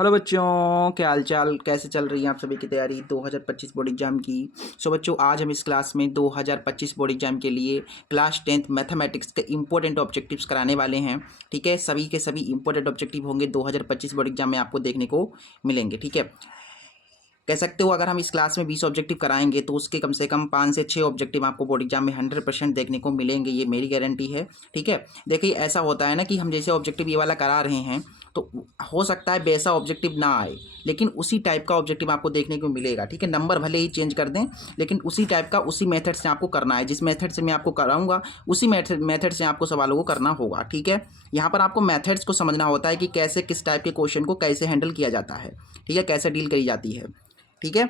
Hello बच्चों, क्या हाल चाल, कैसे चल रही है आप सभी की तैयारी 2025 बोर्ड एग्जाम की। सो बच्चों, आज हम इस क्लास में 2025 बोर्ड एग्जाम के लिए क्लास 10th मैथमेटिक्स के इंपॉर्टेंट ऑब्जेक्टिव्स कराने वाले हैं। ठीक है, सभी के सभी इंपॉर्टेंट ऑब्जेक्टिव होंगे 2025 बोर्ड एग्जाम में आपको देखने को मिलेंगे। ठीक है, कह सकते हो अगर हम इस क्लास में 20 ऑब्जेक्टिव कराएंगे तो उसके कम से कम 5 से 6 ऑब्जेक्टिव आपको बोर्ड एग्जाम में 100% देखने को मिलेंगे, ये मेरी गारंटी है। ठीक है, देखिए ऐसा होता है ना कि हम जैसे ऑब्जेक्टिव ये वाला करा रहे हैं तो हो सकता है वैसा ऑब्जेक्टिव ना आए, लेकिन उसी टाइप का ऑब्जेक्टिव आपको देखने को मिलेगा। ठीक है, नंबर भले ही चेंज कर दें लेकिन उसी टाइप का उसी मेथड से आपको करना है। जिस मेथड से मैं आपको कराऊंगा उसी मेथड से आपको सवालों को करना होगा। ठीक है, यहाँ पर आपको मेथड्स को समझना होता है कि कैसे किस टाइप के क्वेश्चन को कैसे हैंडल किया जाता है। ठीक है, कैसे डील करी जाती है। ठीक है,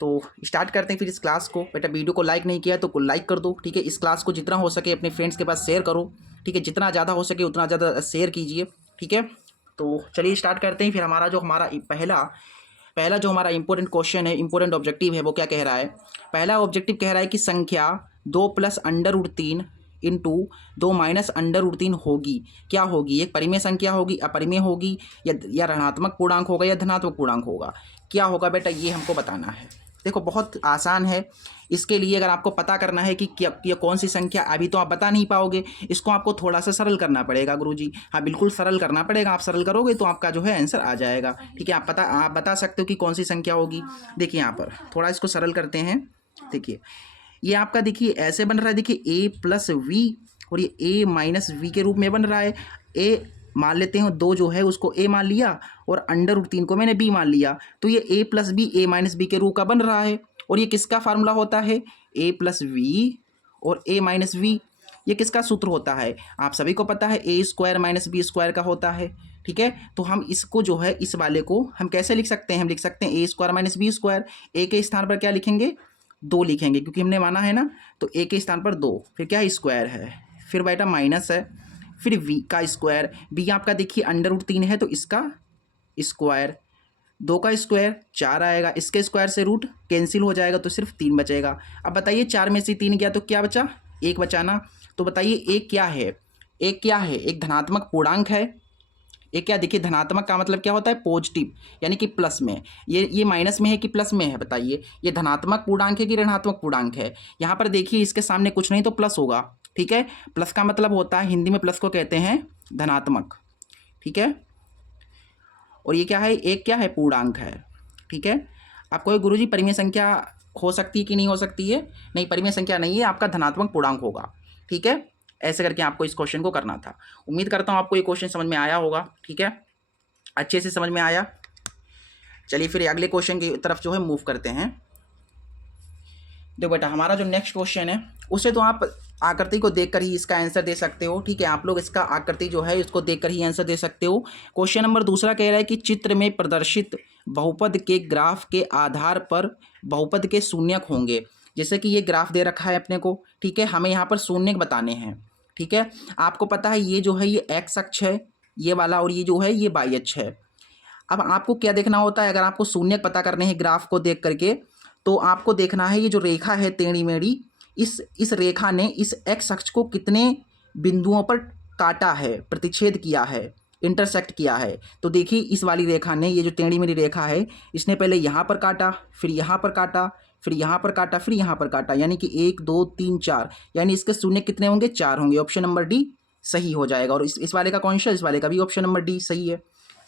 तो स्टार्ट करते हैं फिर इस क्लास को। बेटा वीडियो को लाइक नहीं किया तो लाइक कर दो। ठीक है, इस क्लास को जितना हो सके अपने फ्रेंड्स के पास शेयर करो। ठीक है, जितना ज़्यादा हो सके उतना ज़्यादा शेयर कीजिए। ठीक है, तो चलिए स्टार्ट करते हैं। फिर हमारा पहला जो हमारा इंपॉर्टेंट क्वेश्चन है, इंपॉर्टेंट ऑब्जेक्टिव है, वो क्या कह रहा है। पहला ऑब्जेक्टिव कह रहा है कि संख्या 2 + √3 इंटू 2 - √3 होगी। क्या होगी? एक परिमेय संख्या होगी, अपरिमेय होगी, या ऋणात्मक पूर्णांक होगा या धनात्मक पूर्णांक होगा। क्या होगा बेटा, ये हमको बताना है। देखो बहुत आसान है। इसके लिए अगर आपको पता करना है कि क्या कौन सी संख्या, अभी तो आप बता नहीं पाओगे, इसको आपको थोड़ा सा सरल करना पड़ेगा गुरुजी। हाँ बिल्कुल सरल करना पड़ेगा। आप सरल करोगे तो आपका जो है आंसर आ जाएगा। ठीक है, आप बता सकते हो कि कौन सी संख्या होगी। देखिए यहाँ पर थोड़ा इसको सरल करते हैं। देखिए ये आपका, देखिए ऐसे बन रहा है। देखिए a+v और ये a-v के रूप में बन रहा है। a मान लेते हैं 2 जो है उसको a मान लिया और √3 को मैंने b मान लिया, तो ये a+b a-b के रूप का बन रहा है। और ये किसका फार्मूला होता है? a+v और a-v। ये किसका सूत्र होता है? आप सभी को पता है, a² - b² का होता है। ठीक है, तो हम इसको जो है, इस वाले को हम कैसे लिख सकते हैं? हम लिख सकते हैं a² - b²। a के स्थान पर क्या लिखेंगे? 2 लिखेंगे, क्योंकि हमने माना है ना। तो a के स्थान पर 2, फिर क्या स्क्वायर है, फिर बेटा माइनस है, फिर v का स्क्वायर। b आपका देखिए √3 है तो इसका स्क्वायर, 2 का स्क्वायर 4 आएगा, इसके स्क्वायर से रूट कैंसिल हो जाएगा तो सिर्फ 3 बचेगा। अब बताइए 4 में से 3 गया तो क्या बचा? 1 बचा ना। तो बताइए एक क्या है? एक धनात्मक पूर्णांक है। एक क्या, देखिए धनात्मक का मतलब क्या होता है? पॉजिटिव, यानी कि प्लस में। ये माइनस में है कि प्लस में है? बताइए, ये धनात्मक पूर्णांक है कि ऋणात्मक पूर्णांक है? यहाँ पर देखिए इसके सामने कुछ नहीं तो प्लस होगा। ठीक है, प्लस का मतलब होता है, हिंदी में प्लस को कहते हैं धनात्मक। ठीक है, और ये क्या है? एक क्या है? पूर्णांक है। ठीक है, आप कोई गुरुजी परिमेय संख्या हो सकती है कि नहीं हो सकती है? नहीं, परिमेय संख्या नहीं है, आपका धनात्मक पूर्णांक होगा। ठीक है, ऐसे करके आपको इस क्वेश्चन को करना था। उम्मीद करता हूँ आपको ये क्वेश्चन समझ में आया होगा। ठीक है, अच्छे से समझ में आया। चलिए फिर अगले क्वेश्चन की तरफ जो है मूव करते हैं। देखो बेटा, हमारा जो नेक्स्ट क्वेश्चन है उसे तो आप आकृति को देखकर ही इसका आंसर दे सकते हो। ठीक है, आप लोग इसका आकृति जो है इसको देखकर ही आंसर दे सकते हो। क्वेश्चन नंबर दूसरा कह रहा है कि चित्र में प्रदर्शित बहुपद के ग्राफ के आधार पर बहुपद के शून्यक होंगे। जैसे कि ये ग्राफ दे रखा है अपने को। ठीक है, हमें यहाँ पर शून्यक बताने हैं। ठीक है, आपको पता है ये जो है ये एक्स अक्ष है ये वाला, और ये जो है ये वाई अक्ष है। अब आपको क्या देखना होता है, अगर आपको शून्यक पता करने हैं ग्राफ को देख करके, तो आपको देखना है ये जो रेखा है टेढ़ी मेढ़ी, इस रेखा ने इस एक्स अक्ष को कितने बिंदुओं पर काटा है, प्रतिच्छेद किया है, इंटरसेक्ट किया है। तो देखिए इस वाली रेखा ने, ये जो टेढ़ी मेढ़ी रेखा है, इसने पहले यहाँ पर काटा, फिर यहाँ पर काटा, फिर यहाँ पर काटा, फिर यहाँ पर काटा, यानी कि 1 2 3 4, यानी इसके शून्य कितने होंगे? 4 होंगे। ऑप्शन नंबर डी सही हो जाएगा। और इस वाले का कौन सा? इस वाले का भी ऑप्शन नंबर डी सही है।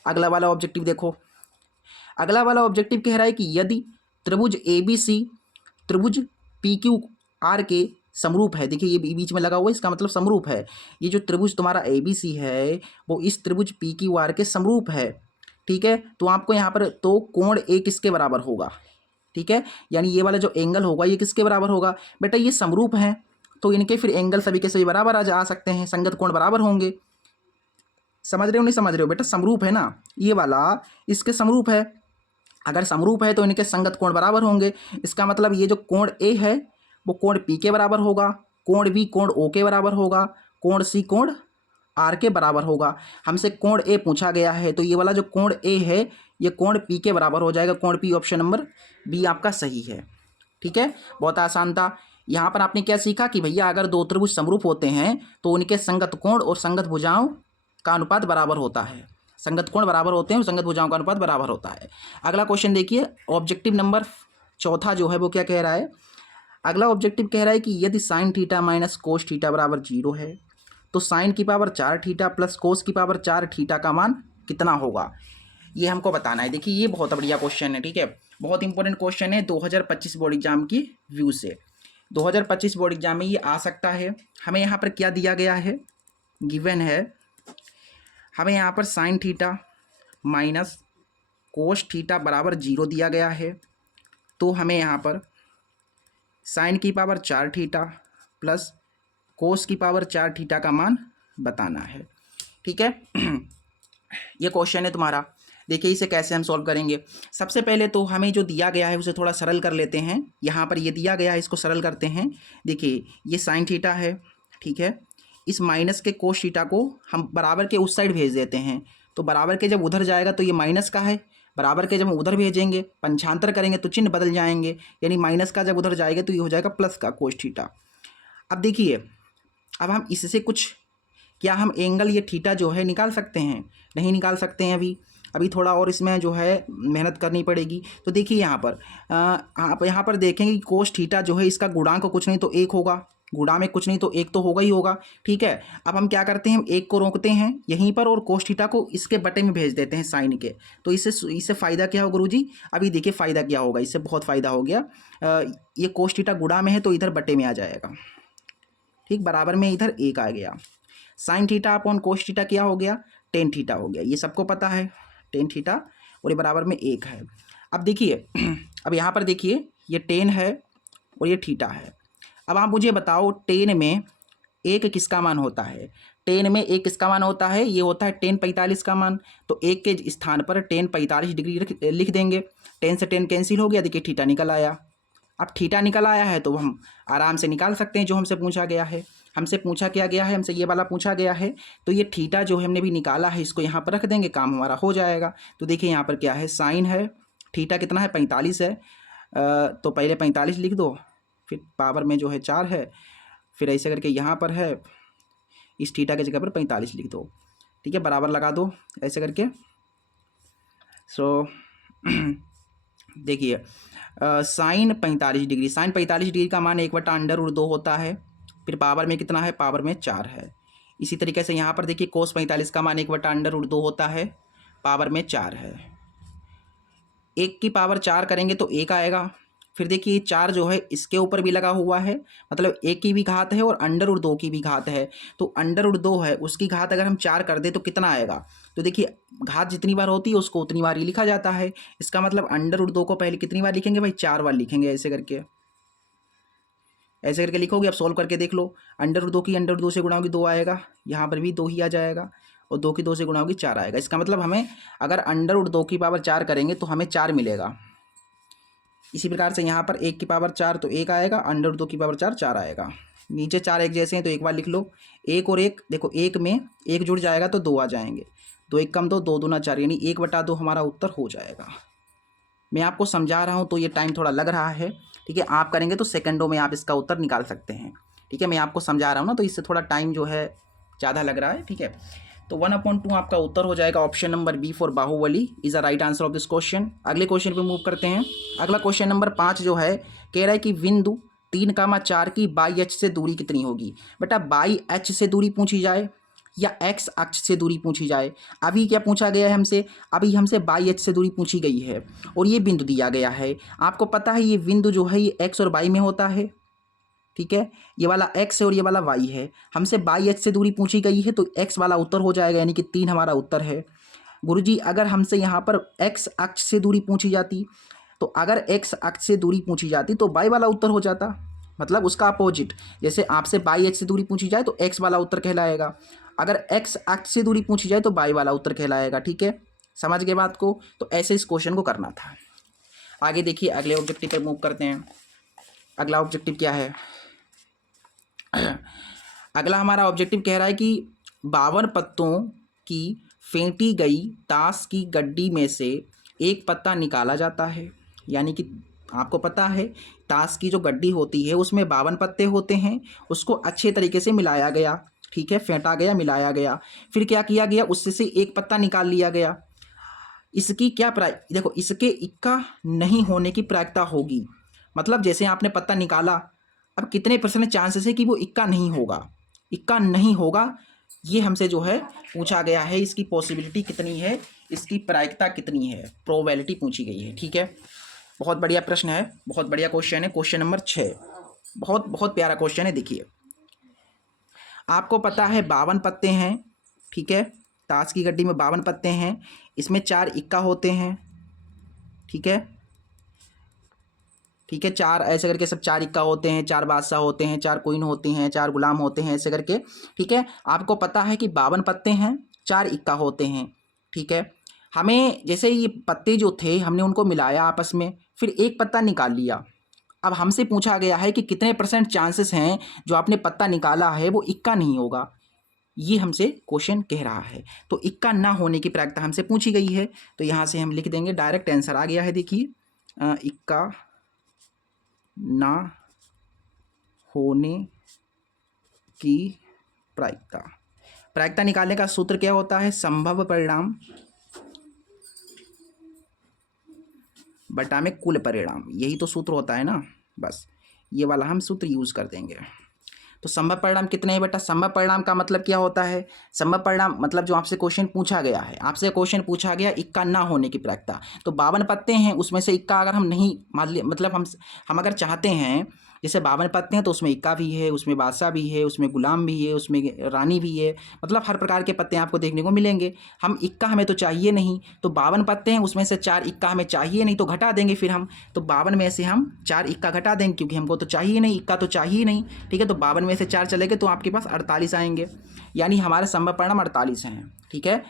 अगला वाला ऑब्जेक्टिव देखो। अगला वाला ऑब्जेक्टिव कह रहा है कि यदि त्रिभुज ABC त्रिभुज PQR के समरूप है। देखिए ये बीच में लगा हुआ है, इसका मतलब समरूप है। ये जो त्रिभुज तुम्हारा ABC है वो इस त्रिभुज PQR के समरूप है। ठीक है, तो आपको यहाँ पर तो कोण A किसके बराबर होगा? ठीक है, यानी ये वाला जो एंगल होगा ये किसके बराबर होगा? बेटा ये समरूप हैं तो इनके फिर एंगल सभी के सभी बराबर आ सकते हैं, संगत कोण बराबर होंगे। समझ रहे हो नहीं समझ रहे हो? बेटा समरूप है ना, ये वाला इसके समरूप है। अगर समरूप है तो इनके संगत कोण बराबर होंगे। इसका मतलब ये जो कोण A है वो कोण P के बराबर होगा, कोण B कोण O के बराबर होगा, कोण C कोण R के बराबर होगा। हमसे कोण A पूछा गया है तो ये वाला जो कोण A है ये कोण P के बराबर हो जाएगा। कोण P ऑप्शन नंबर B आपका सही है। ठीक है, बहुत आसान था। यहाँ पर आपने क्या सीखा कि भैया अगर दो त्रिभुज समरूप होते हैं तो उनके संगत कोण और संगत भुजाओं का अनुपात बराबर होता है। संगत कोण बराबर होते हैं और संगत भुजाओं का अनुपात बराबर होता है। अगला क्वेश्चन देखिए, ऑब्जेक्टिव नंबर चौथा जो है वो क्या कह रहा है। अगला ऑब्जेक्टिव कह रहा है कि यदि sine theta minus cos theta बराबर 0 है तो साइन की पावर 4 थीटा प्लस कोस की पावर 4 थीटा का मान कितना होगा, ये हमको बताना है। देखिए ये बहुत बढ़िया क्वेश्चन है, ठीक है, बहुत इंपॉर्टेंट क्वेश्चन है 2025 बोर्ड एग्जाम की व्यू से। 2025 बोर्ड एग्जाम में ये आ सकता है। हमें यहाँ पर क्या दिया गया है, गिवन है हमें यहाँ पर sine theta minus cos theta बराबर 0 दिया गया है। तो हमें यहाँ पर साइन की पावर 4 थीटा प्लस कोस की पावर 4 थीटा का मान बताना है, ठीक है। ये क्वेश्चन है तुम्हारा। देखिए इसे कैसे हम सॉल्व करेंगे। सबसे पहले तो हमें जो दिया गया है उसे थोड़ा सरल कर लेते हैं। यहाँ पर ये दिया गया है, इसको सरल करते हैं। देखिए ये साइन थीटा है, ठीक है, इस माइनस के कोस थीटा को हम बराबर के उस साइड भेज देते हैं। तो बराबर के जब उधर जाएगा तो ये माइनस का है, बराबर के जब हम उधर भेजेंगे पंचांतर करेंगे तो चिन्ह बदल जाएंगे, यानी माइनस का जब उधर जाएगा तो ये हो जाएगा प्लस का कोस थीटा। अब देखिए, अब हम इससे कुछ, क्या हम एंगल ये थीटा जो है निकाल सकते हैं? नहीं निकाल सकते हैं अभी थोड़ा और इसमें जो है मेहनत करनी पड़ेगी। तो देखिए यहाँ पर आप यहाँ पर देखेंगे कि कोस थीटा जो है इसका गुणांक कुछ नहीं तो 1 होगा, गुणा में कुछ नहीं तो 1 तो होगा ही होगा, ठीक है। अब हम क्या करते हैं, हम 1 को रोकते हैं यहीं पर और कोस थीटा को इसके बटे में भेज देते हैं साइन के। तो इससे फ़ायदा क्या होगा गुरुजी? अभी देखिए फ़ायदा क्या होगा, इससे बहुत फ़ायदा हो गया। ये कोस थीटा गुणा में है तो इधर बटे में आ जाएगा, ठीक, बराबर में इधर 1 आ गया। Sine theta upon cos theta क्या हो गया? टेन थीटा हो गया, ये सबको पता है, टेन थीटा, और ये बराबर में 1 है। अब देखिए अब यहाँ पर देखिए ये टेन है और ये थीटा है। अब आप मुझे बताओ टेन में 1 किसका मान होता है? टेन में 1 किसका मान होता है? ये होता है टेन 45 का मान। तो 1 के स्थान पर टेन 45 डिग्री लिख देंगे। टेन से टेन कैंसिल हो गया, देखिए थीटा निकल आया। अब थीटा निकल आया है तो हम आराम से निकाल सकते हैं जो हमसे पूछा गया है। हमसे पूछा क्या गया है? हमसे ये वाला पूछा गया है। तो ये थीटा जो हमने भी निकाला है इसको यहाँ पर रख देंगे, काम हमारा हो जाएगा। तो देखिए यहाँ पर क्या है, साइन है, थीटा कितना है? 45 है। तो पहले 45 लिख दो, फिर पावर में जो है 4 है, फिर ऐसे करके यहाँ पर है, इस थीटा की जगह पर 45 लिख दो, ठीक है, बराबर लगा दो ऐसे करके। सो देखिए साइन 45 डिग्री, साइन 45 डिग्री का मान 1/√2 होता है। फिर पावर में कितना है? पावर में 4 है। इसी तरीके से यहाँ पर देखिए कोस 45 का मान 1/√2 होता है, पावर में 4 है। 1 की पावर 4 करेंगे तो 1 आएगा। फिर देखिए 4 जो है इसके ऊपर भी लगा हुआ है, मतलब 1 की भी घात है और √2 की भी घात है। तो √2 है, उसकी घात अगर हम 4 कर दें तो कितना आएगा? तो देखिए घात जितनी बार होती है उसको उतनी बार ही लिखा जाता है। इसका मतलब √2 को पहले कितनी बार लिखेंगे भाई? 4 बार लिखेंगे। ऐसे करके लिखोगे। अब सॉल्व करके देख लो, √2 की √2 से गुणा होगी 2 आएगा, यहाँ पर भी 2 ही आ जाएगा, और 2 की 2 से गुणा होगी 4 आएगा। इसका मतलब हमें अगर √2 की पावर 4 करेंगे तो हमें 4 मिलेगा। इसी प्रकार से यहाँ पर 1 की पावर 4 तो 1 आएगा, √2 की पावर 4 4 आएगा। नीचे 4 एक जैसे हैं तो एक बार लिख लो। 1 और 1, देखो 1 में 1 जुड़ जाएगा तो 2 आ जाएंगे, 2 1 कम 2, 2 दूना 4, यानी 1/2 हमारा उत्तर हो जाएगा। मैं आपको समझा रहा हूँ तो ये टाइम थोड़ा लग रहा है, ठीक है, आप करेंगे तो सेकंडों में आप इसका उत्तर निकाल सकते हैं, ठीक है। मैं आपको समझा रहा हूँ ना तो इससे थोड़ा टाइम जो है ज़्यादा लग रहा है, ठीक है। तो 1/2 आपका उत्तर हो जाएगा। Option number B for Baahubali is a right answer of this question. अगले क्वेश्चन पे मूव करते हैं। अगला क्वेश्चन नंबर 5 जो है कह रहा है कि बिंदु 3,4 की बाई एच से दूरी कितनी होगी? बेटा बाई एच से दूरी पूछी जाए या एक्स अक्ष से दूरी पूछी जाए? अभी क्या पूछा गया है हमसे? अभी हमसे बाई एच से दूरी पूछी गई है और ये बिंदु दिया गया है। आपको पता है ये बिंदु जो है ये एक्स और वाई में होता है, ठीक है, ये वाला x है और ये वाला y है। हमसे बाई एच से दूरी पूछी गई है तो x वाला उत्तर हो जाएगा, यानी कि 3 हमारा उत्तर है। गुरुजी अगर हमसे यहाँ पर x अक्ष से दूरी पूछी जाती, तो अगर x अक्ष से दूरी पूछी जाती तो y वाला उत्तर हो जाता, मतलब उसका अपोजिट। जैसे आपसे बाई एच से दूरी पूछी जाए तो x वाला उत्तर कहलाएगा, अगर x अक्ष से दूरी पूछी जाए तो y वाला उत्तर कहलाएगा, ठीक है, समझ गए बात को? तो ऐसे इस क्वेश्चन को करना था। आगे देखिए अगले ऑब्जेक्टिव पर मूव करते हैं। अगला ऑब्जेक्टिव क्या है? अगला हमारा ऑब्जेक्टिव कह रहा है कि 52 पत्तों की फेंटी गई ताश की गड्डी में से एक पत्ता निकाला जाता है। यानी कि आपको पता है ताश की जो गड्डी होती है उसमें 52 पत्ते होते हैं, उसको अच्छे तरीके से मिलाया गया, ठीक है, फेंटा गया, मिलाया गया, फिर क्या किया गया, उससे से एक पत्ता निकाल लिया गया। इसकी क्या देखो, इसके इक्का नहीं होने की प्रायिकता होगी, मतलब जैसे आपने पत्ता निकाला, अब कितने % चांसेस है कि वो इक्का नहीं होगा, इक्का नहीं होगा, ये हमसे जो है पूछा गया है, इसकी पॉसिबिलिटी कितनी है, इसकी प्रायिकता कितनी है, प्रोबेबिलिटी पूछी गई है। ठीक है, बहुत बढ़िया प्रश्न है, बहुत बढ़िया क्वेश्चन है, क्वेश्चन नंबर 6, बहुत बहुत प्यारा क्वेश्चन है। देखिए, आपको पता है 52 पत्ते हैं, ठीक है, ताश की गड्डी में 52 पत्ते हैं, इसमें 4 इक्का होते हैं, ठीक है, ठीक है, 4 ऐसे करके सब 4 इक्का होते हैं, 4 बादशाह होते हैं, 4 क्वीन होती हैं, 4 गुलाम होते हैं, ऐसे करके। ठीक है, आपको पता है कि 52 पत्ते हैं, 4 इक्का होते हैं। ठीक है, हमें जैसे ये पत्ते जो थे हमने उनको मिलाया आपस में, फिर एक पत्ता निकाल लिया। अब हमसे पूछा गया है कि कितने % चांसेस हैं जो आपने पत्ता निकाला है वो इक्का नहीं होगा, ये हमसे क्वेश्चन कह रहा है। तो इक्का ना होने की प्रायिकता हमसे पूछी गई है, तो यहाँ से हम लिख देंगे, डायरेक्ट आंसर आ गया है। देखिए, इक्का ना होने की प्रायिकता, प्रायिकता निकालने का सूत्र क्या होता है, संभव परिणाम बटा में कुल परिणाम, यही तो सूत्र होता है ना, बस ये वाला हम सूत्र यूज कर देंगे। तो संभव परिणाम कितने हैं बेटा, संभव परिणाम का मतलब क्या होता है, संभव परिणाम मतलब जो आपसे क्वेश्चन पूछा गया है, आपसे क्वेश्चन पूछा गया इक्का ना होने की प्रायिकता, तो 52 पत्ते हैं, उसमें से इक्का अगर हम नहीं मान लिया, मतलब हम अगर चाहते हैं, जैसे 52 पत्ते हैं तो उसमें इक्का भी है, उसमें बादशाह भी है, उसमें गुलाम भी है, उसमें रानी भी है, मतलब हर प्रकार के पत्ते आपको देखने को मिलेंगे। हम इक्का हमें तो चाहिए नहीं, तो 52 पत्ते हैं, उसमें से 4 इक्का हमें चाहिए नहीं, तो घटा देंगे फिर हम, तो 52 में से हम 4 इक्का घटा देंगे, क्योंकि हमको तो चाहिए नहीं, इक्का तो चाहिए नहीं। ठीक है, तो 52 में से 4 चले गए तो आपके पास 48 आएंगे, यानी हमारे संभव परिणाम 48 हैं। ठीक है,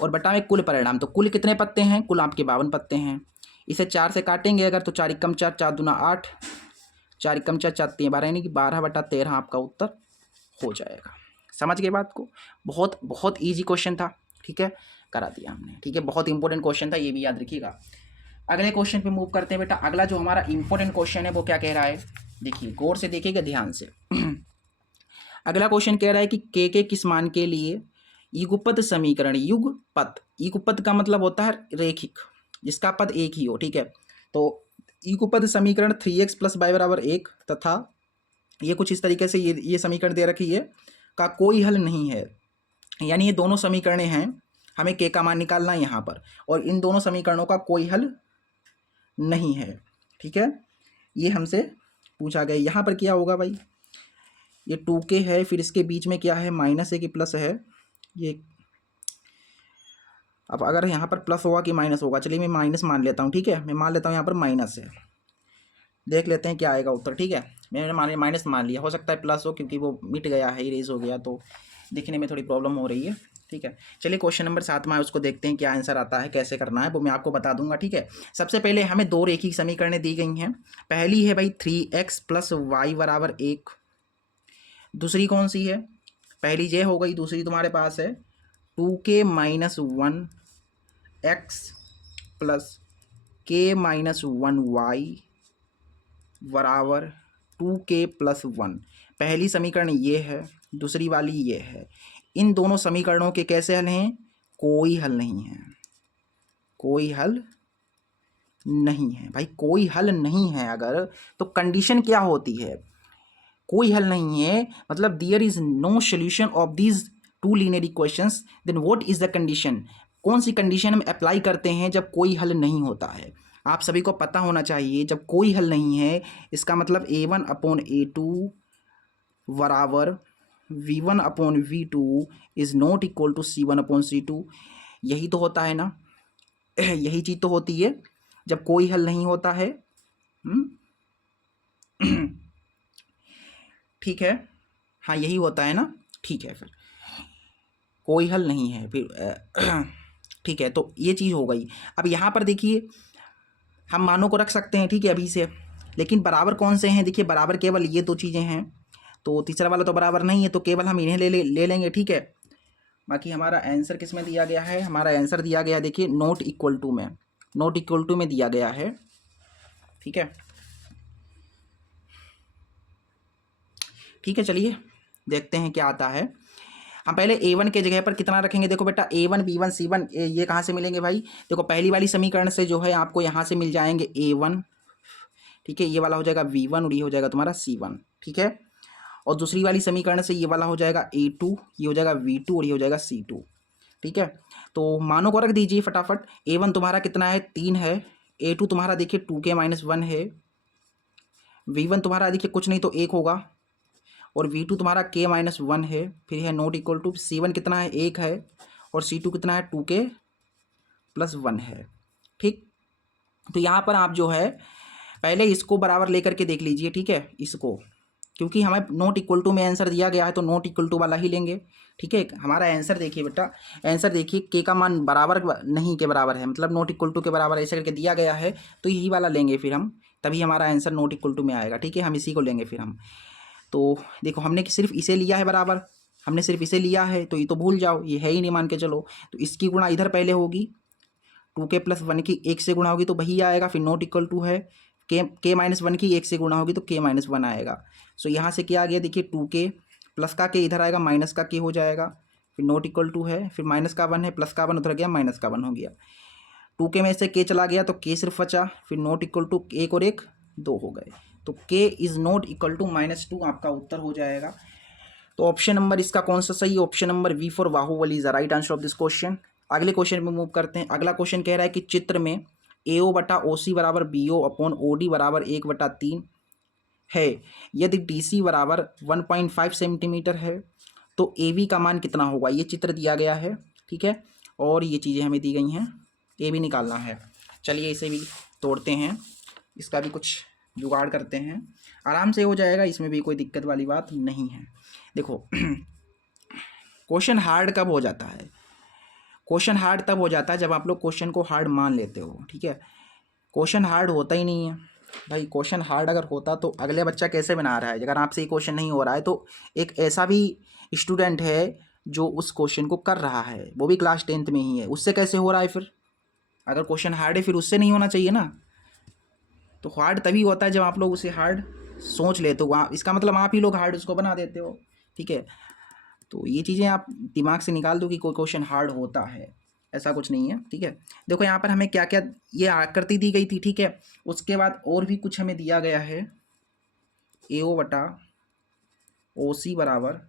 और बटा में कुल परिणाम, तो कुल कितने पत्ते हैं, कुल आपके 52 पत्ते हैं, इसे 4 से काटेंगे अगर, तो 4 एकम 4, 4 दूना 8, 4 एकम 4, 4 3 12, यानी कि 12/13 आपका उत्तर हो जाएगा। समझ गए बात को, बहुत बहुत ईजी क्वेश्चन था। ठीक है, करा दिया हमने। ठीक है, बहुत इंपॉर्टेंट क्वेश्चन था, ये भी याद रखिएगा। अगले क्वेश्चन पे मूव करते हैं बेटा। अगला जो हमारा इंपॉर्टेंट क्वेश्चन है वो क्या कह रहा है, देखिए गौर से देखिएगा, ध्यान से। अगला क्वेश्चन कह रहा है कि के किस मान के लिए युगपत समीकरण, युगपत, युगपत का मतलब होता है रेखिक, जिसका पद एक ही हो। ठीक है, तो युगपत समीकरण 3x + y = 1 तथा ये कुछ इस तरीके से ये समीकरण दे रखी है, का कोई हल नहीं है, यानी ये दोनों समीकरणें हैं, हमें के का मान निकालना है यहाँ पर, और इन दोनों समीकरणों का कोई हल नहीं है। ठीक है, ये हमसे पूछा गया। यहाँ पर क्या होगा भाई, ये 2k है, फिर इसके बीच में क्या है, -1 की प्लस है ये। अब अगर यहाँ पर प्लस होगा कि माइनस होगा, चलिए मैं माइनस मान लेता हूँ। ठीक है, मैं मान लेता हूँ यहाँ पर माइनस है, देख लेते हैं क्या आएगा उत्तर। ठीक है, मैंने माइनस मान लिया, हो सकता है प्लस हो, क्योंकि वो मिट गया है, इरेज हो गया, तो दिखने में थोड़ी प्रॉब्लम हो रही है। ठीक है, चलिए क्वेश्चन नंबर 7 में उसको देखते हैं क्या आंसर आता है, कैसे करना है वो मैं आपको बता दूंगा। ठीक है, सबसे पहले हमें 2 रेखिक समीकरणें दी गई हैं। पहली है भाई 3x + y = 1, दूसरी कौन सी है, पहली ये हो गई, दूसरी तुम्हारे पास है 2k - 1 x + k - 1 y = 2k + 1। पहली समीकरण ये है, दूसरी वाली ये है। इन दोनों समीकरणों के कैसे हल हैं, कोई हल नहीं है, कोई हल नहीं है भाई, कोई हल नहीं है। अगर तो कंडीशन क्या होती है, कोई हल नहीं है मतलब there is no solution of these 2 linear equations, then what is the condition, कौन सी कंडीशन हम अप्लाई करते हैं जब कोई हल नहीं होता है। आप सभी को पता होना चाहिए, जब कोई हल नहीं है इसका मतलब a1/a2 बराबर v1/v2 is not equal to c1/c2, यही तो होता है ना। यही चीज तो होती है जब कोई हल नहीं होता है। ठीक है, हाँ यही होता है ना। ठीक है, फिर कोई हल नहीं है फिर ठीक है, तो ये चीज़ हो गई। अब यहाँ पर देखिए हम मानों को रख सकते हैं, ठीक है, अभी से, लेकिन बराबर कौन से हैं, देखिए बराबर केवल ये 2 चीज़ें हैं, तो तीसरा वाला तो बराबर नहीं है, तो केवल हम इन्हें ले लेंगे। ठीक है, बाकी हमारा आंसर किस में दिया गया है, हमारा आंसर दिया गया देखिए नॉट इक्वल टू में, नॉट इक्वल टू में दिया गया है। ठीक है, ठीक है, चलिए देखते हैं क्या आता है। हम पहले A1 के जगह पर कितना रखेंगे, देखो बेटा A1 B1 C1 ये कहाँ से मिलेंगे भाई, देखो पहली वाली समीकरण से जो है आपको यहाँ से मिल जाएंगे A1, ठीक है, ये वाला हो जाएगा V1 और ये हो जाएगा तुम्हारा C1, ठीक है। और दूसरी वाली समीकरण से ये वाला हो जाएगा A2, ये हो जाएगा V2 और ये हो जाएगा C2, ठीक है। तो मानों को रख दीजिए फटाफट। A1 तुम्हारा कितना है 3 है, A2 तुम्हारा देखिए 2k-1 है, V1 तुम्हारा देखिए कुछ नहीं तो 1 होगा, और V2 तुम्हारा k-1 है, फिर है नॉट इक्वल टू C1 कितना है 1 है, और C2 कितना है 2k+1 है, ठीक। तो यहाँ पर आप जो है पहले इसको बराबर लेकर के देख लीजिए, ठीक है, इसको, क्योंकि हमें नॉट इक्वल टू में आंसर दिया गया है तो नॉट इक्वल टू वाला ही लेंगे, ठीक है। हमारा आंसर देखिए बेटा, आंसर देखिए के का मान बराबर नहीं के बराबर है, मतलब नॉट इक्वल टू के बराबर ऐसे करके दिया गया है, तो यही वाला लेंगे फिर हम, तभी हमारा आंसर नॉट इक्वल टू में आएगा, ठीक है। हम इसी को लेंगे फिर हम। तो देखो हमने सिर्फ इसे लिया है बराबर, हमने सिर्फ इसे लिया है, तो ये तो भूल जाओ, ये है ही नहीं मान के चलो। तो इसकी गुणा इधर पहले होगी, 2k+1 की 1 से गुणा होगी तो वही आएगा, फिर नॉट इक्वल टू है, k-1 की 1 से गुणा होगी तो k-1 आएगा। सो यहाँ से क्या आ गया देखिए 2k, प्लस का k इधर आएगा, माइनस का k हो जाएगा, फिर नॉट इक्वल टू है, फिर माइनस का 1 है, प्लस का 1 उधर गया, माइनस का 1 हो गया, 2k में से k चला गया तो k सिर्फ बचा, फिर नॉट इक्वल टू 1 और 1 2 हो गए, तो k is not equal to -2 आपका उत्तर हो जाएगा। तो ऑप्शन नंबर इसका कौन सा सही है, option number V for Baahubali is the right answer of this question. अगले क्वेश्चन में मूव करते हैं। अगला क्वेश्चन कह रहा है कि चित्र में AO/OC बराबर BO/OD बराबर 1/3 है, यदि DC बराबर 1.5 सेंटीमीटर है तो AB का मान कितना होगा। ये चित्र दिया गया है, ठीक है, और ये चीज़ें हमें दी गई हैं, AB निकालना है। चलिए इसे भी तोड़ते हैं, इसका भी कुछ जुगाड़ करते हैं, आराम से हो जाएगा, इसमें भी कोई दिक्कत वाली बात नहीं है। देखो क्वेश्चन हार्ड कब हो जाता है, क्वेश्चन हार्ड तब हो जाता है जब आप लोग क्वेश्चन को हार्ड मान लेते हो, ठीक है। क्वेश्चन हार्ड होता ही नहीं है भाई, क्वेश्चन हार्ड अगर होता तो अगले बच्चा कैसे बना रहा है, अगर आपसे ये क्वेश्चन नहीं हो रहा है तो एक ऐसा भी स्टूडेंट है जो उस क्वेश्चन को कर रहा है, वो भी क्लास 10th में ही है, उससे कैसे हो रहा है फिर। अगर क्वेश्चन हार्ड है फिर उससे नहीं होना चाहिए ना। तो हार्ड तभी होता है जब आप लोग उसे हार्ड सोच लेते हो, इसका मतलब आप ही लोग हार्ड उसको बना देते हो, ठीक है। तो ये चीज़ें आप दिमाग से निकाल दो कि कोई क्वेश्चन हार्ड होता है, ऐसा कुछ नहीं है, ठीक है। देखो यहाँ पर हमें क्या क्या ये आकृति दी गई थी, ठीक है, उसके बाद और भी कुछ हमें दिया गया है, AO/OC बराबर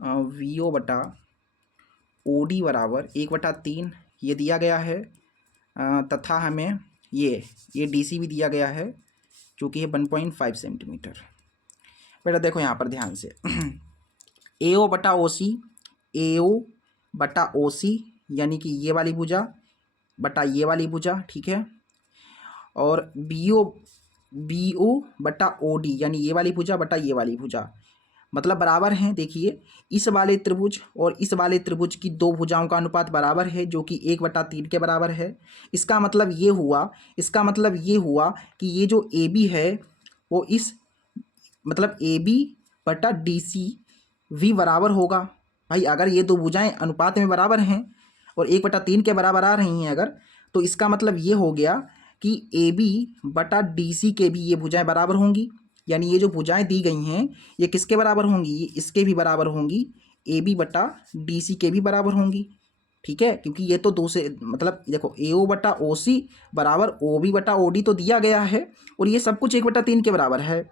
VO/OD बराबर 1/3 ये दिया गया है, तथा हमें ये DC भी दिया गया है जो कि है 1.5 सेंटीमीटर। बेटा देखो यहाँ पर ध्यान से AO/OC यानी कि ये वाली भुजा बटा ये वाली भुजा, ठीक है, और BO/OD यानी ये वाली भुजा बटा ये वाली भुजा, मतलब बराबर हैं। देखिए इस वाले त्रिभुज और इस वाले त्रिभुज की दो भुजाओं का अनुपात बराबर है जो कि 1/3 के बराबर है। इसका मतलब ये हुआ कि ये जो AB है वो इस मतलब AB/DC भी बराबर होगा। भाई अगर ये दो भुजाएं अनुपात में बराबर हैं और 1/3 के बराबर आ रही हैं अगर, तो इसका मतलब ये हो गया कि AB/DC के भी ये भुजाएं बराबर होंगी, यानी ये जो भुजाएं दी गई हैं ये किसके बराबर होंगी, ये इसके भी बराबर होंगी, AB/DC के भी बराबर होंगी, ठीक है। क्योंकि ये तो दो से मतलब देखो AO/OC बराबर OB/OD तो दिया गया है और ये सब कुछ 1/3 के बराबर है,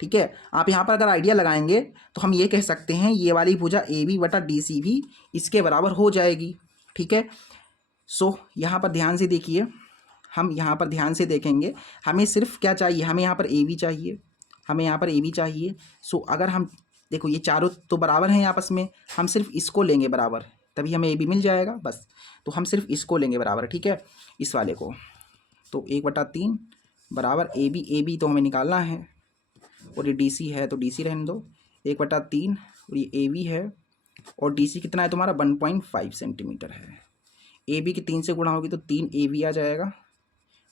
ठीक है। आप यहाँ पर अगर आइडिया लगाएंगे तो हम ये कह सकते हैं ये वाली भुजा AB/DC भी इसके बराबर हो जाएगी, ठीक है। सो यहाँ पर ध्यान से देखिए, हम यहाँ पर ध्यान से देखेंगे, हमें सिर्फ क्या चाहिए, हमें यहाँ पर AB चाहिए, हमें यहाँ पर AB चाहिए। सो अगर हम देखो ये चारों तो बराबर हैं आपस में, हम सिर्फ इसको लेंगे बराबर तभी हमें AB मिल जाएगा बस। तो हम सिर्फ इसको लेंगे बराबर, ठीक है, इस वाले को। तो 1/3 बराबर AB तो हमें निकालना है, और ये DC है तो DC रहने दो, 1/3 और ये AB है, और DC कितना है तुम्हारा 1.5 सेंटीमीटर है। AB की 3 से गुणा होगी तो 3 AB आ जाएगा,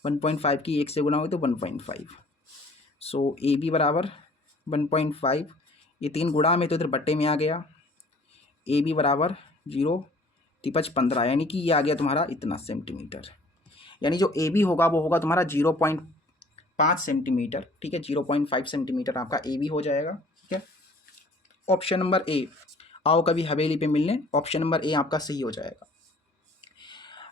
1.5 की 1 से गुणा होगी तो 1.5। सो AB बराबर 1.5, ये 3 गुणा में तो इधर बट्टे में आ गया, AB बराबर 0 तिपच 15, यानी कि ये आ गया तुम्हारा इतना सेंटीमीटर, यानी जो AB होगा वो होगा तुम्हारा 0.5 सेंटीमीटर, ठीक है, 0.5 सेंटीमीटर आपका AB हो जाएगा, ठीक है। Option number A. आओ कभी हवेली पे मिलने, ऑप्शन नंबर ए आपका सही हो जाएगा।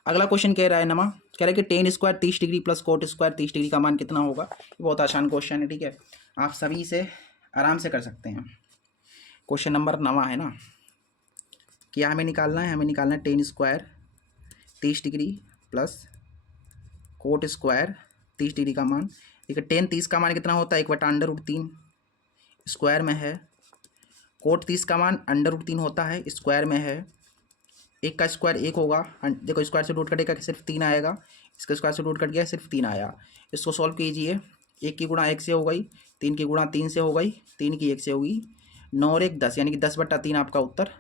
अगला क्वेश्चन कह रहा है नमा, कह रहा है कि ten square 30 degree plus coat square 30 degree का मान कितना होगा। ये बहुत आसान क्वेश्चन है, ठीक है, आप सभी इसे आराम से कर सकते हैं। क्वेश्चन नंबर 9 है ना, क्या हमें निकालना है, हमें निकालना है ten square 30 degree plus coat square 30 degree का मान। देखिए टेन 30 का मान कितना होता है, 1/√3 स्क्वायर में है। कोट 30 का मान √3 होता है, स्क्वायर में है। एक का स्क्वायर 1 होगा, देखो स्क्वायर से रूट कटेगा सिर्फ 3 आएगा, इसका स्क्वायर से रूट कट गया सिर्फ 3 आया। इसको सॉल्व कीजिए, 1 की गुणा 1 से हो गई, 3 की गुणा 3 से हो गई, 3 की 1 से होगी, 9 और 1 10, यानी कि 10/3 आपका उत्तर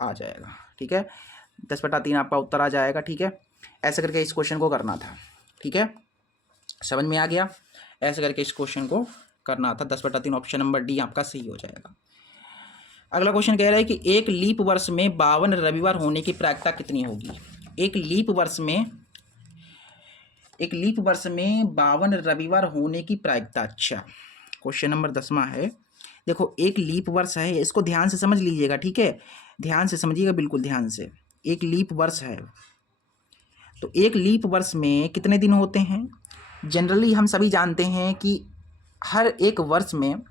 आ जाएगा। ठीक है, 10/3 आपका उत्तर आ जाएगा। ठीक है, ऐसे करके इस क्वेश्चन को करना था। ठीक है, समझ में आ गया, ऐसे करके इस क्वेश्चन को करना था। 10/3 ऑप्शन नंबर डी आपका सही हो जाएगा। अगला क्वेश्चन कह रहा है कि एक लीप वर्ष में 52 रविवार होने की प्रायिकता कितनी होगी। एक लीप वर्ष में 52 रविवार होने की प्रायिकता। अच्छा, क्वेश्चन नंबर 10वां है। देखो एक लीप वर्ष है, इसको ध्यान से समझ लीजिएगा। ठीक है, ध्यान से समझिएगा, बिल्कुल ध्यान से। एक लीप वर्ष है तो एक लीप वर्ष में कितने दिन होते हैं। जनरली हम सभी जानते हैं कि हर एक वर्ष में,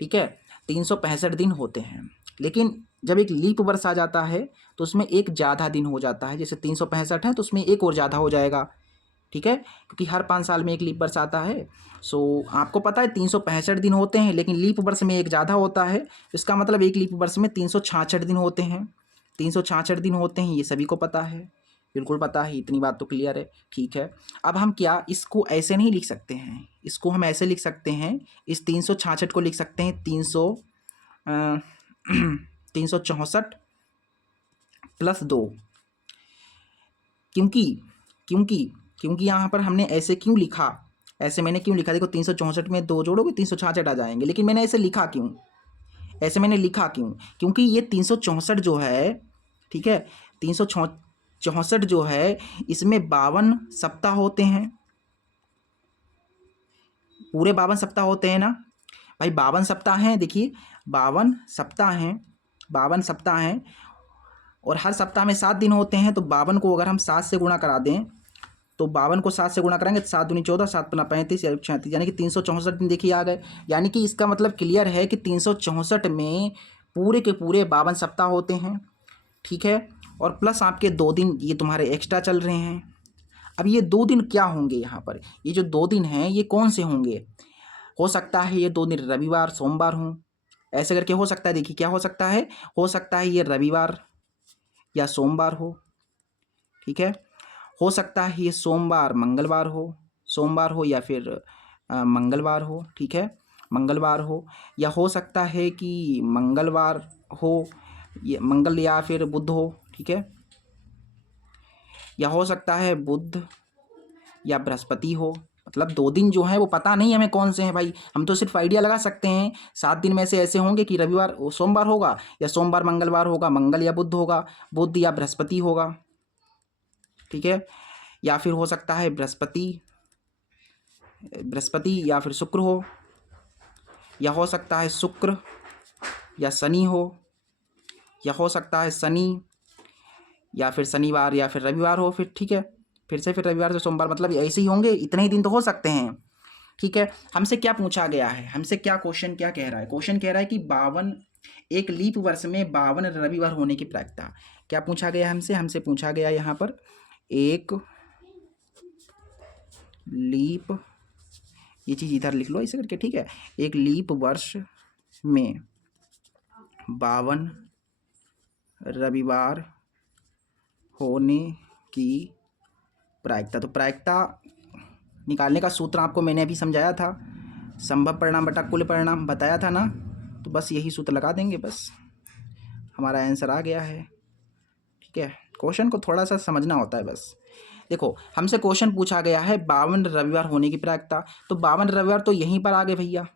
ठीक है, 365 दिन होते हैं, लेकिन जब एक लीप वर्ष आ जाता है तो उसमें एक ज़्यादा दिन हो जाता है। जैसे 365 है तो उसमें एक और ज़्यादा हो जाएगा। ठीक है, क्योंकि हर 5 साल में एक लीप वर्ष आता है। सो आपको पता है 365 दिन होते हैं, लेकिन लीप वर्ष में एक ज़्यादा होता है। इसका मतलब एक लीप वर्ष में 366 दिन होते हैं। 366 दिन होते हैं, ये सभी को पता है, बिल्कुल पता है, इतनी बात तो क्लियर है। ठीक है, अब हम क्या इसको ऐसे नहीं लिख सकते हैं, इसको हम ऐसे लिख सकते हैं, इस 366 को लिख सकते हैं 364 + 2। क्योंकि यहाँ पर हमने ऐसे क्यों लिखा, ऐसे मैंने क्यों लिखा, देखो 364 में 2 जोड़ोगे 366 आ जाएंगे, लेकिन मैंने ऐसे लिखा क्यों, ऐसे मैंने लिखा क्यों, क्योंकि ये 364 जो है, ठीक है, 364 जो है इसमें 52 सप्ताह होते हैं, पूरे 52 सप्ताह होते हैं ना भाई। 52 सप्ताह हैं, देखिए 52 सप्ताह हैं, 52 सप्ताह हैं, और हर सप्ताह में 7 दिन होते हैं। तो 52 को अगर हम 7 से गुणा करा दें, तो 52 को 7 से गुणा करेंगे तो 7 दूनी 14, 7 × 35 या 36, यानी कि 364 दिन देखिए आ गए। यानी कि इसका मतलब क्लियर है कि 364 में पूरे के पूरे 52 सप्ताह होते हैं। ठीक है, और प्लस आपके 2 दिन ये तुम्हारे एक्स्ट्रा चल रहे हैं। अब ये 2 दिन क्या होंगे यहाँ पर, ये जो 2 दिन हैं ये कौन से होंगे। हो सकता है ये 2 दिन रविवार सोमवार हों, ऐसे करके हो सकता है। देखिए क्या हो सकता है, हो सकता है ये रविवार या सोमवार हो। ठीक है, हो सकता है ये सोमवार मंगलवार हो या फिर मंगलवार हो। ठीक है, मंगलवार हो, या हो सकता है कि मंगलवार हो, ये मंगल या फिर बुध हो। ठीक है, या हो सकता है बुध या बृहस्पति हो। मतलब 2 दिन जो है वो पता नहीं हमें कौन से हैं भाई, हम तो सिर्फ आइडिया लगा सकते हैं। 7 दिन में से ऐसे होंगे कि रविवार सोमवार होगा, या सोमवार मंगलवार होगा, मंगल या बुध होगा, बुध या बृहस्पति होगा। ठीक है, या फिर हो सकता है बृहस्पति या फिर शुक्र हो, या हो सकता है शुक्र या शनि हो, या हो सकता है शनि या फिर शनिवार या फिर रविवार हो। फिर ठीक है, फिर रविवार से सोमवार, मतलब ऐसे ही होंगे, इतने ही दिन तो हो सकते हैं। ठीक है, हमसे क्या पूछा गया है, हमसे क्या क्वेश्चन क्या कह रहा है, क्वेश्चन कह रहा है कि 52 एक लीप वर्ष में 52 रविवार होने की प्रायिकता। क्या पूछा गया हमसे पूछा गया यहाँ पर एक लीप, ये चीज़ इधर लिख लो ऐसे करके। ठीक है, एक लीप वर्ष में 52 रविवार होने की प्रायिकता। तो प्रायिकता निकालने का सूत्र आपको मैंने अभी समझाया था, संभव परिणाम बटा कुल परिणाम बताया था ना, तो बस यही सूत्र लगा देंगे, बस हमारा आंसर आ गया है। ठीक है, क्वेश्चन को थोड़ा सा समझना होता है बस। देखो हमसे क्वेश्चन पूछा गया है 52 रविवार होने की प्रायिकता, तो 52 रविवार तो यहीं पर आ गए भैया,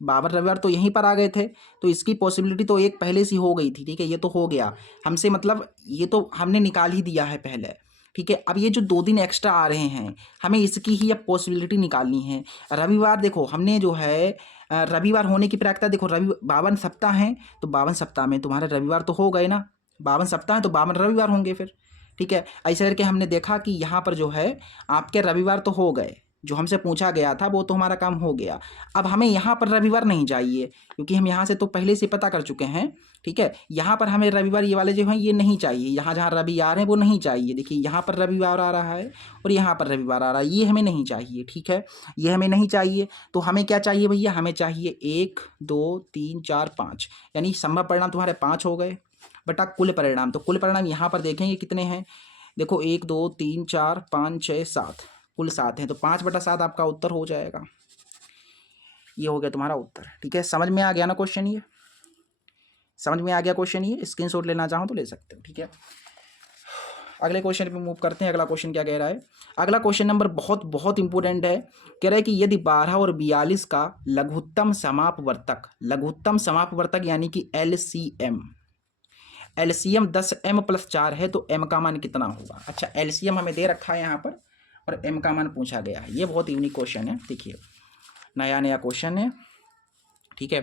52 रविवार तो यहीं पर आ गए थे, तो इसकी पॉसिबिलिटी तो एक पहले से हो गई थी। ठीक है, ये तो हो गया हमसे, मतलब ये तो हमने निकाल ही दिया है पहले। ठीक है, अब ये जो 2 दिन एक्स्ट्रा आ रहे हैं, हमें इसकी ही अब पॉसिबिलिटी निकालनी है। रविवार देखो हमने जो है रविवार होने की प्रायिकता देखो, 52 सप्ताह हैं तो 52 सप्ताह में तुम्हारे रविवार तो हो गए ना, 52 सप्ताह हैं तो 52 रविवार होंगे फिर। ठीक है, ऐसे करके हमने देखा कि यहाँ पर जो है आपके रविवार तो हो गए, जो हमसे पूछा गया था वो तो हमारा काम हो गया। अब हमें यहाँ पर रविवार नहीं चाहिए, क्योंकि हम यहाँ से तो पहले से पता कर चुके हैं। ठीक है, यहाँ पर हमें रविवार ये वाले जो हैं ये नहीं चाहिए, यहाँ जहाँ रवि आ रहे हैं वो नहीं चाहिए। देखिए यहाँ पर रविवार आ रहा है और यहाँ पर रविवार आ रहा है, ये हमें नहीं चाहिए। ठीक है, ये हमें नहीं चाहिए। तो हमें क्या चाहिए भैया, हमें चाहिए 1 2 3 4 5, यानी संभव परिणाम तुम्हारे 5 हो गए बटा कुल परिणाम। तो कुल परिणाम यहाँ पर देखेंगे कितने हैं, देखो 1 2 3 4 5 6 7, कुल 7 हैं, तो 5/7 आपका उत्तर हो जाएगा। ये हो गया तुम्हारा उत्तर। ठीक है, समझ में आ गया ना क्वेश्चन, ये समझ में आ गया क्वेश्चन, ये स्क्रीनशॉट लेना चाहो तो ले सकते हो। ठीक है, अगले क्वेश्चन पे मूव करते हैं। अगला क्वेश्चन क्या कह रहा है, अगला क्वेश्चन नंबर बहुत बहुत इंपॉर्टेंट है। कह रहा है कि यदि 12 और 42 का लघुत्तम समापवर्तक यानी कि LCM 10m + 4 है तो m का मान कितना होगा। अच्छा, LCM हमें दे रखा है यहाँ पर और m का मान पूछा गया है। ये बहुत यूनिक क्वेश्चन है, देखिए नया नया क्वेश्चन है। ठीक है,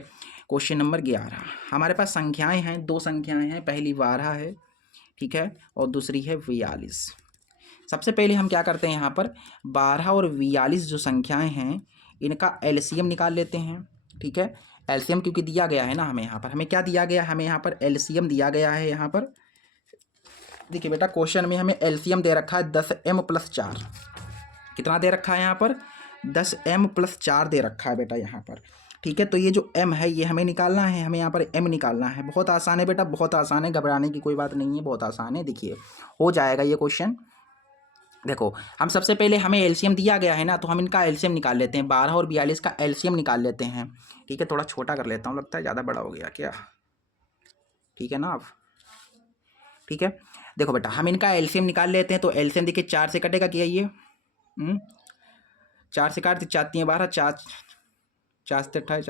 क्वेश्चन नंबर 11, हमारे पास संख्याएं हैं, 2 संख्याएं हैं, पहली 12 है, ठीक है, और दूसरी है 42। सबसे पहले हम क्या करते हैं, यहाँ पर 12 और 42 जो संख्याएं हैं इनका LCM निकाल लेते हैं। ठीक है, LCM क्योंकि दिया गया है ना हमें, यहाँ पर हमें क्या दिया गया है, हमें यहाँ पर LCM दिया गया है। यहाँ पर देखिए बेटा क्वेश्चन में हमें LCM दे रखा है 10m + 4, कितना दे रखा है यहाँ पर 10m + 4 दे रखा है बेटा यहाँ पर। ठीक है, तो ये जो m है ये हमें निकालना है, हमें यहाँ पर m निकालना है। बहुत आसान है बेटा, बहुत आसान है, घबराने की कोई बात नहीं है, बहुत आसान है। देखिए हो जाएगा ये क्वेश्चन। देखो हम सबसे पहले हमें LCM दिया गया है ना, तो हम इनका LCM निकाल लेते हैं, 12 और 42 का LCM निकाल लेते हैं। ठीक है, थोड़ा छोटा कर लेता हूँ, लगता है ज़्यादा बड़ा हो गया क्या। ठीक है ना आप, ठीक है, देखो बेटा हम इनका LCM निकाल लेते हैं। तो LCM देखिए 4 से कटेगा क्या, ये 4 से काटते 4 3 12, 4 4 से 28,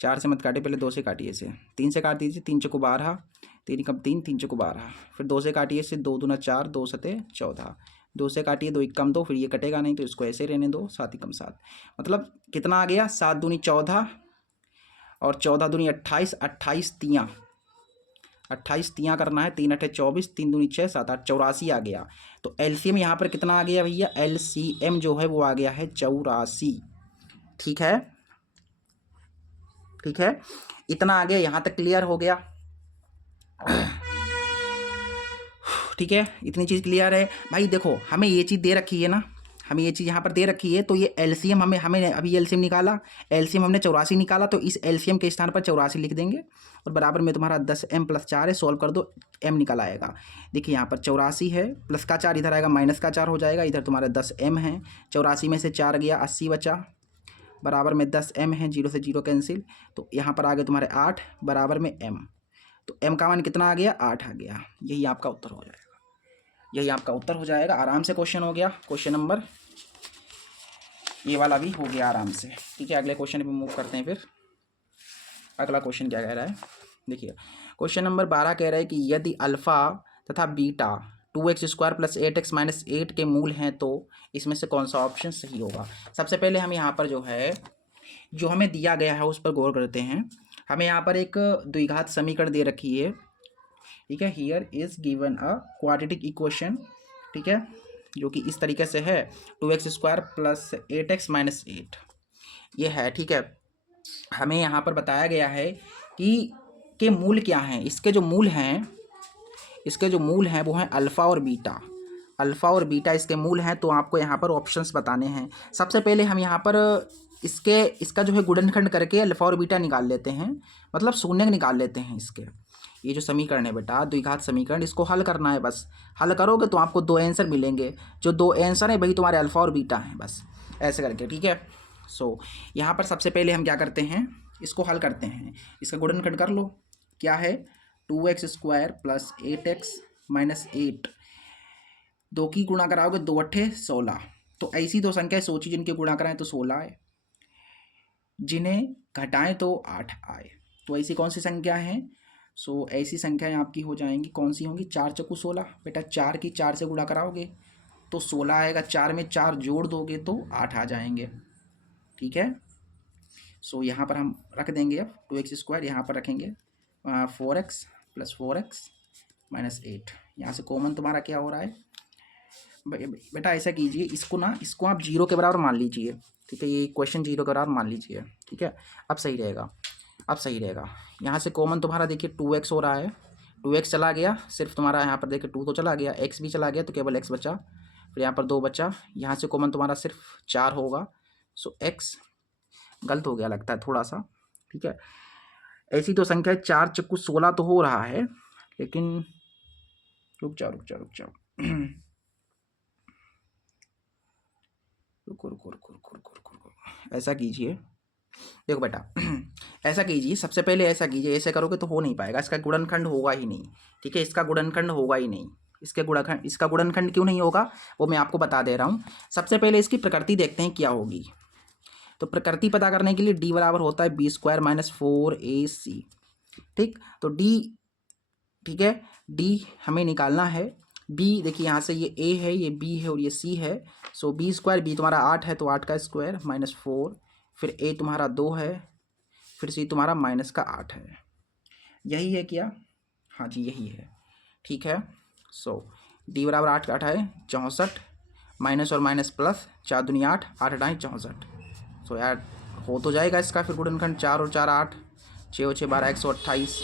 4 से मत काटिए, पहले 2 से काटिए इसे, 3 से काट दीजिए, 3 चौको 12, 3 कम 3, 3 चौको 12, फिर 2 से काटिए इसे, 2 दूना 4, 2 सते 14, 2 से काटिए, 2 कम 2, फिर ये कटेगा नहीं तो इसको ऐसे रहने दो, 7 कम 7, मतलब कितना आ गया, 7 दूनी 14 और 14 दूनी 28, 28 तियाँ, 28 तियाँ करना है, 3 8 24, 3 दूनी 6 7 8 84 आ गया। तो LCM यहाँ पर कितना आ गया भैया, LCM जो है वो आ गया है 84। ठीक है, ठीक है, इतना आ गया, यहाँ तक क्लियर हो गया। ठीक है, इतनी चीज़ क्लियर है भाई। देखो हमें ये चीज़ दे रखी है ना, हमें ये चीज़ यहाँ पर दे रखी है, तो ये LCM हमें अभी LCM निकाला, LCM हमने 84 निकाला, तो इस LCM के स्थान पर 84 लिख देंगे और बराबर में तुम्हारा 10m + 4 है, सॉल्व कर दो, m निकल आएगा। देखिए यहाँ पर 84 है, प्लस का 4 इधर आएगा, माइनस का 4 हो जाएगा, इधर तुम्हारा 10m है, 84 में से 4 गया, 80 बचा, बराबर में 10m है, 0 से 0 कैंसिल, तो यहाँ पर आ गए तुम्हारे 8 बराबर में m, तो m का मान कितना आ गया, 8 आ गया। यही आपका उत्तर हो जाएगा, यही आपका उत्तर हो जाएगा। आराम से क्वेश्चन हो गया, क्वेश्चन नंबर ये वाला भी हो गया आराम से। ठीक है, अगले क्वेश्चन पे मूव करते हैं। फिर अगला क्वेश्चन क्या कह रहा है, देखिए क्वेश्चन नंबर 12 कह रहा है कि यदि अल्फ़ा तथा बीटा 2x² + 8x - 8 के मूल हैं तो इसमें से कौन सा ऑप्शन सही होगा। सबसे पहले हम यहाँ पर जो है जो हमें दिया गया है उस पर गौर करते हैं। हमें यहाँ पर एक द्विघात समीकरण दे रखी है। ठीक है, here is given a quadratic equation, ठीक है, जो कि इस तरीके से है 2x² + 8x - 8 ये है। ठीक है, हमें यहाँ पर बताया गया है कि के मूल क्या हैं, इसके जो मूल हैं, इसके जो मूल हैं वो हैं अल्फ़ा और बीटा, अल्फ़ा और बीटा इसके मूल हैं। तो आपको यहाँ पर ऑप्शंस बताने हैं। सबसे पहले हम यहाँ पर इसका जो है गुणनखंड करके अल्फ़ा और बीटा निकाल लेते हैं, मतलब शून्य निकाल लेते हैं इसके। ये जो समीकरण है बेटा द्विघात समीकरण, इसको हल करना है, बस हल करोगे तो आपको 2 आंसर मिलेंगे, जो 2 आंसर हैं वही तुम्हारे अल्फ़ा और बीटा हैं, बस ऐसे करके। ठीक है, सो यहाँ पर सबसे पहले हम क्या करते हैं, इसको हल करते हैं, इसका गुणनखंड कर लो। क्या है, 2x² + 8x - 8, 2 की गुणा कराओगे 2 8 16, तो ऐसी 2 संख्या सोची जिनके गुणा कराएं तो 16 आए, जिन्हें घटाएं तो 8 आए। तो ऐसी कौन सी संख्या है, सो ऐसी संख्याएं आपकी हो जाएंगी, कौन सी होंगी, 4 चौको 16 बेटा, 4 की 4 से गुणा कराओगे तो 16 आएगा, 4 में 4 जोड़ दोगे तो 8 आ जाएंगे। ठीक है। सो यहाँ पर हम रख देंगे अब 2x², यहाँ पर रखेंगे 4x + 4x - 8। यहाँ से कॉमन तुम्हारा क्या हो रहा है बेटा, ऐसा कीजिए, इसको आप 0 के बराबर मान लीजिए, ठीक है। ये क्वेश्चन 0 के बराबर मान लीजिए, ठीक है। अब सही रहेगा, अब सही रहेगा। यहाँ से कॉमन तुम्हारा देखिए 2x हो रहा है, 2x चला गया, सिर्फ तुम्हारा यहाँ पर देखिए 2 तो चला गया, x भी चला गया, तो केवल x बचा, फिर यहाँ पर 2 बचा। यहाँ से कॉमन तुम्हारा सिर्फ 4 होगा। सो x गलत हो गया लगता है थोड़ा सा, ठीक है। ऐसी तो संख्या 4 चक्कू 16 तो हो रहा है, लेकिन रुक जाओ रुक जाओ रुक जाओ रुको रुको रुको रुको रुको रुको रुको। ऐसा कीजिए, देखो बेटा ऐसा कीजिए, सबसे पहले ऐसा कीजिए, ऐसे करोगे तो हो नहीं पाएगा, इसका गुणनखंड होगा ही नहीं, ठीक है। इसका गुणनखंड होगा ही नहीं, इसका गुणनखंड क्यों नहीं होगा वो मैं आपको बता दे रहा हूँ। सबसे पहले इसकी प्रकृति देखते हैं क्या होगी। तो प्रकृति पता करने के लिए d बराबर होता है b² - 4ac, ठीक। तो d, ठीक है, d हमें निकालना है। b देखिए यहाँ से ये a है, ये b है और ये c है। सो b², b तुम्हारा 8 है तो 8 का स्क्वायर -4, फिर a तुम्हारा 2 है, फिर c तुम्हारा -8 है। यही है क्या? हाँ जी यही है, ठीक है। सो d बराबर 8 का 8 है 64, माइनस और माइनस प्लस, 4 दूनी 8, 8 8 64। सो यार हो तो जाएगा इसका फिर गुणनखंड, 4 और 4 8, 6 और 6 12, 128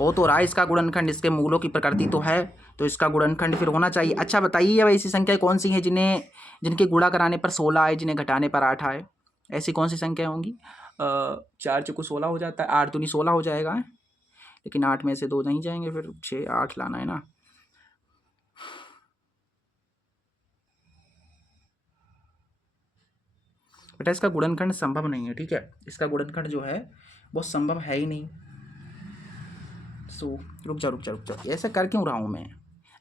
हो तो रहा है इसका गुणनखंड। इसके मूलों की प्रकृति तो है, तो इसका गुणनखंड फिर होना चाहिए। अच्छा बताइए अब ऐसी संख्या कौन सी है जिनके गुणा कराने पर 16 आए, जिन्हें घटाने पर 8 आए? ऐसी कौन सी संख्या होंगी? 4 चौको 16 हो जाता है, 8 दूनी 16 हो जाएगा, लेकिन 8 में से 2 नहीं जाएंगे, फिर 6 8 लाना है ना। बेटा इसका गुणनखंड संभव नहीं है, ठीक है। इसका गुणनखंड जो है वो संभव है ही नहीं। सो रुक जाओ, ऐसा कर क्यों रहा हूँ मैं?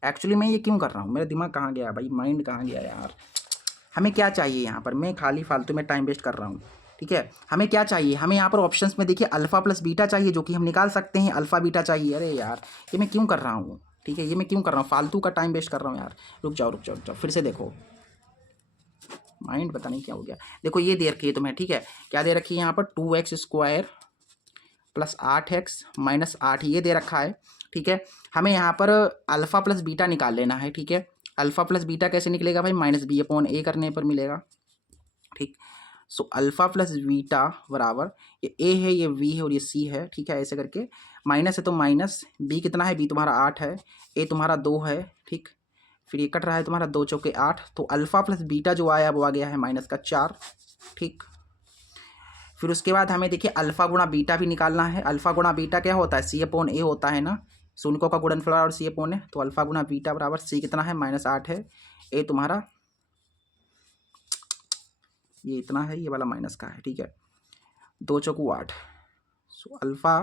एक्चुअली मैं ये क्यों कर रहा हूँ? मेरा दिमाग कहाँ गया भाई, माइंड कहाँ गया यार? हमें क्या चाहिए यहाँ पर? मैं खाली फालतू में टाइम वेस्ट कर रहा हूँ, ठीक है। हमें क्या चाहिए? हमें यहाँ पर ऑप्शंस में देखिए अल्फ़ा प्लस बीटा चाहिए, जो कि हम निकाल सकते हैं। अल्फ़ा बीटा चाहिए। अरे यार ये मैं क्यों कर रहा हूँ? ठीक है, ये मैं क्यों कर रहा हूँ? फालतू का टाइम वेस्ट कर रहा हूँ यार। रुक जाओ, फिर से देखो, माइंड पता नहीं क्या हो गया। देखो ये दे रखी है तुम्हें, ठीक है। क्या दे रखी है यहाँ पर? 2x² + 8x - 8 ये दे रखा है, ठीक है। हमें यहाँ पर अल्फ़ा प्लस बीटा निकाल लेना है, ठीक है। अल्फ़ा प्लस बीटा कैसे निकलेगा भाई? -b/a करने पर मिलेगा, ठीक। सो अल्फ़ा प्लस बीटा बराबर, ये a है, ये v है और ये c है, ठीक है। ऐसे करके माइनस है तो माइनस, b कितना है? b तुम्हारा 8 है, a तुम्हारा 2 है, ठीक। फिर ये कट रहा है तुम्हारा 2 चौके 8, तो अल्फ़ा प्लस बीटा जो आया वो आ गया है -4, ठीक। फिर उसके बाद हमें देखिए अल्फ़ा गुणा बीटा भी निकालना है। अल्फ़ा गुणा बीटा क्या होता है? c/a होता है ना, शून्यों का गुणनफल और c/a। तो अल्फ़ा गुणा बीटा बराबर c कितना है? -8 है, a तुम्हारा ये इतना है, ये वाला माइनस का है, ठीक है। 2 चौको 8, सो अल्फ़ा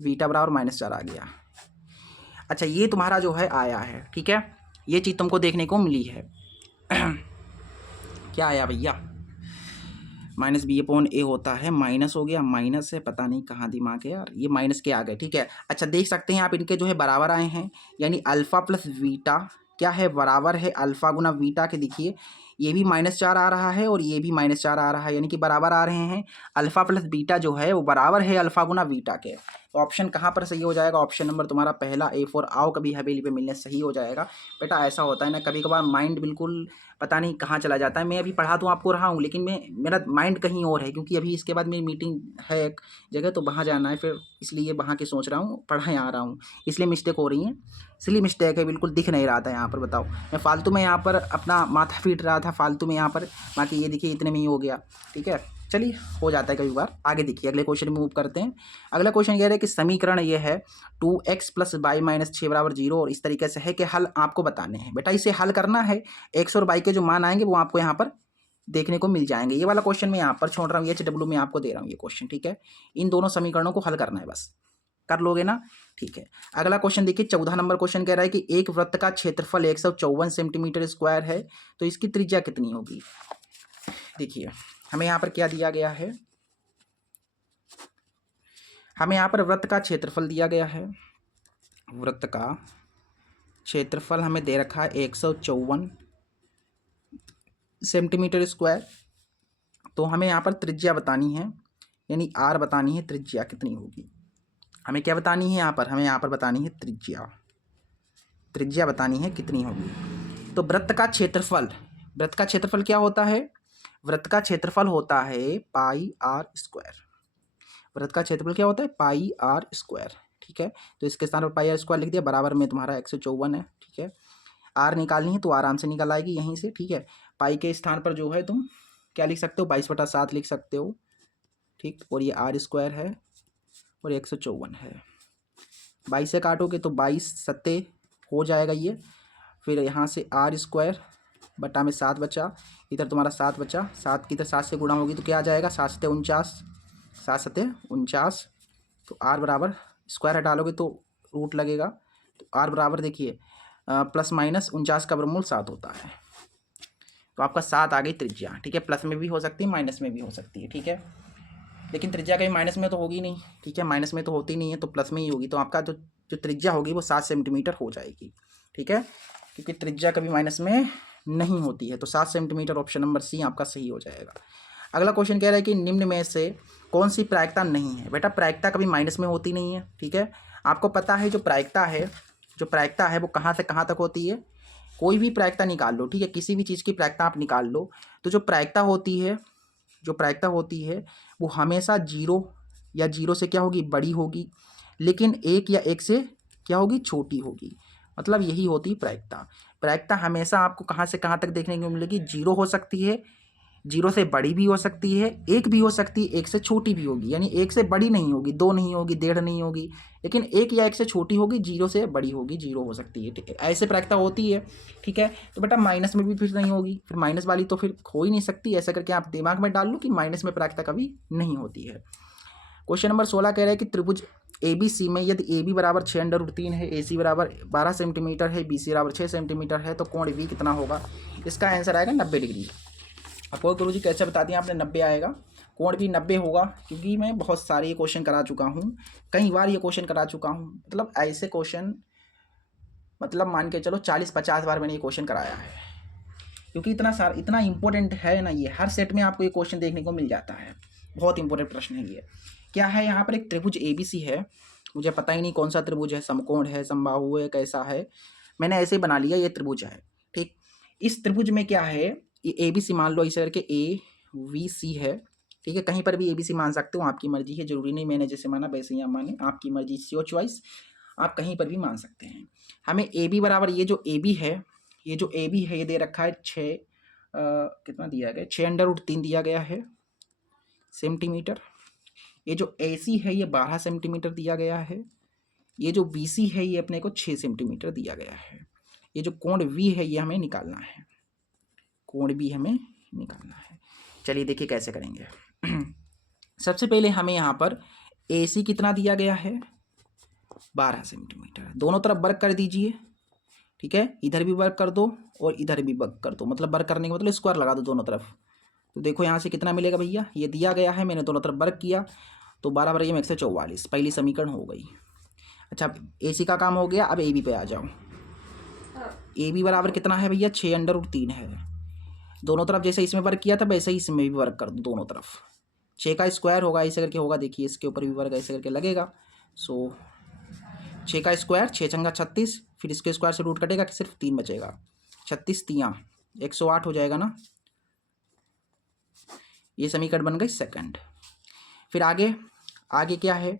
बीटा बराबर -4 आ गया। अच्छा ये तुम्हारा जो है आया है, ठीक है। ये चीज़ तुमको देखने को मिली है। क्या आया भैया? -b/a होता है, माइनस हो गया, माइनस है, पता नहीं कहाँ दिमाग है यार, ये माइनस के आ गए, ठीक है। अच्छा देख सकते हैं आप, इनके जो है बराबर आए हैं, यानी अल्फ़ा प्लस बीटा क्या है? बराबर है अल्फ़ा गुना बीटा के। देखिए ये भी -4 आ रहा है और ये भी -4 आ रहा है, यानी कि बराबर आ रहे हैं। अल्फ़ा प्लस बीटा जो है वो बराबर है अल्फ़ा गुना बीटा के। तो ऑप्शन कहाँ पर सही हो जाएगा? ऑप्शन नंबर तुम्हारा पहला A4 आओ कभी हवेली पे मिलने सही हो जाएगा। बेटा ऐसा होता है ना, कभी कभार माइंड बिल्कुल पता नहीं कहाँ चला जाता है। मैं अभी पढ़ा तो आपको रहा हूँ, लेकिन मेरा माइंड कहीं और है, क्योंकि अभी इसके बाद मेरी मीटिंग है एक जगह, तो वहाँ जाना है, फिर इसलिए वहाँ की सोच रहा हूँ, पढ़ा यहाँ आ रहा हूँ, इसलिए मिस्टेक हो रही है। इसलिए मिस्टेक है, बिल्कुल दिख नहीं रहा था यहाँ पर। बताओ मैं फालतू में यहाँ पर अपना माथा पीट रहा था फालतू में यहाँ पर, बाकी ये देखिए इतने में ही हो गया, ठीक है। चलिए हो जाता है कई बार। आगे देखिए अगले क्वेश्चन में मूव करते हैं। अगला क्वेश्चन कह रहे हैं कि समीकरण ये है 2x + y - 6 = 0, और इस तरीके से है कि हल आपको बताने हैं। बेटा इसे हल करना है, x और y के जो मान आएंगे वो आपको यहाँ पर देखने को मिल जाएंगे। ये वाला क्वेश्चन मैं यहाँ पर छोड़ रहा हूँ, HW में आपको दे रहा हूँ ये क्वेश्चन, ठीक है। इन दोनों समीकरणों को हल करना है, बस कर लोगे ना, ठीक है। अगला क्वेश्चन देखिए 14 नंबर क्वेश्चन कह रहा है कि एक वृत्त का क्षेत्रफल 154 सेंटीमीटर स्क्वायर है, तो इसकी त्रिज्या कितनी होगी? देखिए हमें यहाँ पर क्या दिया गया है? हमें यहाँ पर वृत्त का क्षेत्रफल दिया गया है। वृत्त का क्षेत्रफल हमें दे रखा है 154 सेंटीमीटर स्क्वायर, तो हमें यहाँ पर त्रिज्या बतानी है, यानी आर बतानी है, त्रिज्या कितनी होगी। हमें क्या बतानी है यहाँ पर, हमें यहाँ पर बतानी है त्रिज्या, त्रिज्या बतानी है कितनी होगी। तो वृत्त का क्षेत्रफल, वृत्त का क्षेत्रफल क्या होता है, वृत्त का क्षेत्रफल होता है पाई आर स्क्वायर। वृत्त का क्षेत्रफल क्या होता है, पाई आर स्क्वायर। ठीक है, तो इसके स्थान पर पाई आर स्क्वायर लिख दिया, बराबर में तुम्हारा 154 है। ठीक है, आर निकालनी है तो आराम से निकल आएगी यहीं से। ठीक है, पाई के स्थान पर जो है तुम क्या लिख सकते हो, 22/7 लिख सकते हो। ठीक, और ये आर स्क्वायर है और 154 है। 22 से काटोगे तो 22 सत्ते हो जाएगा ये, फिर यहाँ से आर स्क्वायर बटा में 7 बचा, इधर तुम्हारा 7 बचा, 7 की इधर 7 से गुणा होगी तो क्या आ जाएगा, 7 सत्ते 49, 7 सत्ते 49। तो आर बराबर स्क्वायर हटा लोगे तो रूट लगेगा, तो आर बराबर देखिए प्लस माइनस 49 का वर्गमूल 7 होता है। तो आपका 7 आ गई त्रिज्या। ठीक है, प्लस में भी हो सकती है, माइनस में भी हो सकती है। ठीक है, लेकिन त्रिज्या कहीं माइनस में तो होगी नहीं। ठीक है, माइनस में तो होती नहीं है, तो प्लस में ही होगी। तो आपका जो त्रिज्या होगी वो 7 सेंटीमीटर हो जाएगी। ठीक है, क्योंकि त्रिज्या कभी माइनस में नहीं होती है, तो 7 सेंटीमीटर ऑप्शन नंबर सी आपका सही हो जाएगा। अगला क्वेश्चन कह रहा है कि निम्न में से कौन सी प्रायिकता नहीं है। बेटा प्रायिकता कभी माइनस में होती नहीं है। ठीक है, आपको पता है जो प्रायिकता है वो कहाँ से कहाँ तक होती है। कोई भी प्रायिकता निकाल लो, ठीक है, किसी भी चीज़ की प्रायिकता आप निकाल लो, तो जो प्रायिकता होती है वो हमेशा 0 या 0 से क्या होगी, बड़ी होगी, लेकिन 1 या 1 से क्या होगी, छोटी होगी। मतलब यही होती प्रायिकता। प्रायिकता हमेशा आपको कहाँ से कहाँ तक देखने को मिलेगी, 0 हो सकती है, 0 से बड़ी भी हो सकती है, 1 भी हो सकती है, 1 से छोटी भी होगी। यानी 1 से बड़ी नहीं होगी, 2 नहीं होगी, 1.5 नहीं होगी, लेकिन 1 या 1 से छोटी होगी, 0 से बड़ी होगी, 0 हो सकती है। ठीक है, ऐसे प्रायिकता होती है। ठीक है, तो बेटा माइनस में भी फिर नहीं होगी, फिर माइनस वाली तो फिर हो ही नहीं सकती। ऐसा करके आप दिमाग में डाल लो कि माइनस में प्रायिकता कभी नहीं होती है। क्वेश्चन नंबर 16 कह रहा है कि त्रिभुज ABC में यदि AB बराबर 6√3 है, AC बराबर 12 सेंटीमीटर है, BC बराबर 6 सेंटीमीटर है, तो कोण V कितना होगा। इसका आंसर आएगा 90 डिग्री। आपको गुरुजी कैसे बता दिया आपने, 90 आएगा। कोण भी 90 होगा, क्योंकि मैं बहुत सारे ये क्वेश्चन करा चुका हूँ, कई बार ये क्वेश्चन करा चुका हूँ। मतलब ऐसे क्वेश्चन मतलब मान के चलो 40-50 बार मैंने ये क्वेश्चन कराया है, क्योंकि इतना इंपॉर्टेंट है ना ये। हर सेट में आपको ये क्वेश्चन देखने को मिल जाता है, बहुत इंपॉर्टेंट प्रश्न है ये। क्या है, यहाँ पर एक त्रिभुज ABC है, मुझे पता ही नहीं कौन सा त्रिभुज है, समकोण है, समबाहु है, कैसा है, मैंने ऐसे ही बना लिया ये त्रिभुज है। ठीक, इस त्रिभुज में क्या है, ये ABC मान लो, ऐसे करके AVC है। ठीक है, कहीं पर भी ABC मान सकते हो, आपकी मर्जी है, जरूरी नहीं मैंने जैसे माना वैसे ही आप माने, आपकी मर्जी, योर चॉइस, आप कहीं पर भी मान सकते हैं। हमें AB बराबर ये जो AB है, ये दे रखा है 6 कितना दिया गया, 6√3 दिया गया है सेंटीमीटर। ये जो AC है ये 12 सेंटीमीटर दिया गया है। ये जो BC है ये अपने को 6 सेंटीमीटर दिया गया है। ये जो कोण V है ये हमें निकालना है, कोण भी हमें निकालना है। चलिए देखिए कैसे करेंगे। सबसे पहले हमें यहाँ पर AC कितना दिया गया है, 12 सेंटीमीटर। दोनों तरफ वर्क कर दीजिए। ठीक है, इधर भी वर्क कर दो और इधर भी वर्क कर दो, मतलब वर्क करने के मतलब स्क्वायर लगा दो दोनों तरफ। तो देखो यहाँ से कितना मिलेगा भैया, ये दिया गया है, मैंने दोनों तरफ वर्क किया, तो 12 बराबर 144, पहली समीकरण हो गई। अच्छा, AC का काम हो गया, अब AB पे आ जाओ। AB बराबर कितना है भैया, 6√3 है। दोनों तरफ जैसे इसमें वर्क किया था वैसे ही इसमें भी वर्क कर दो, दोनों तरफ 6 का स्क्वायर होगा, ऐसे करके होगा, देखिए इसके ऊपर भी वर्क ऐसे करके लगेगा। सो 6 का स्क्वायर, 6 छंगा 36, फिर इसके स्क्वायर से रूट कटेगा कि सिर्फ 3 बचेगा, 36 3 108 हो जाएगा ना। ये समीकरण बन गई सेकंड। फिर आगे क्या है,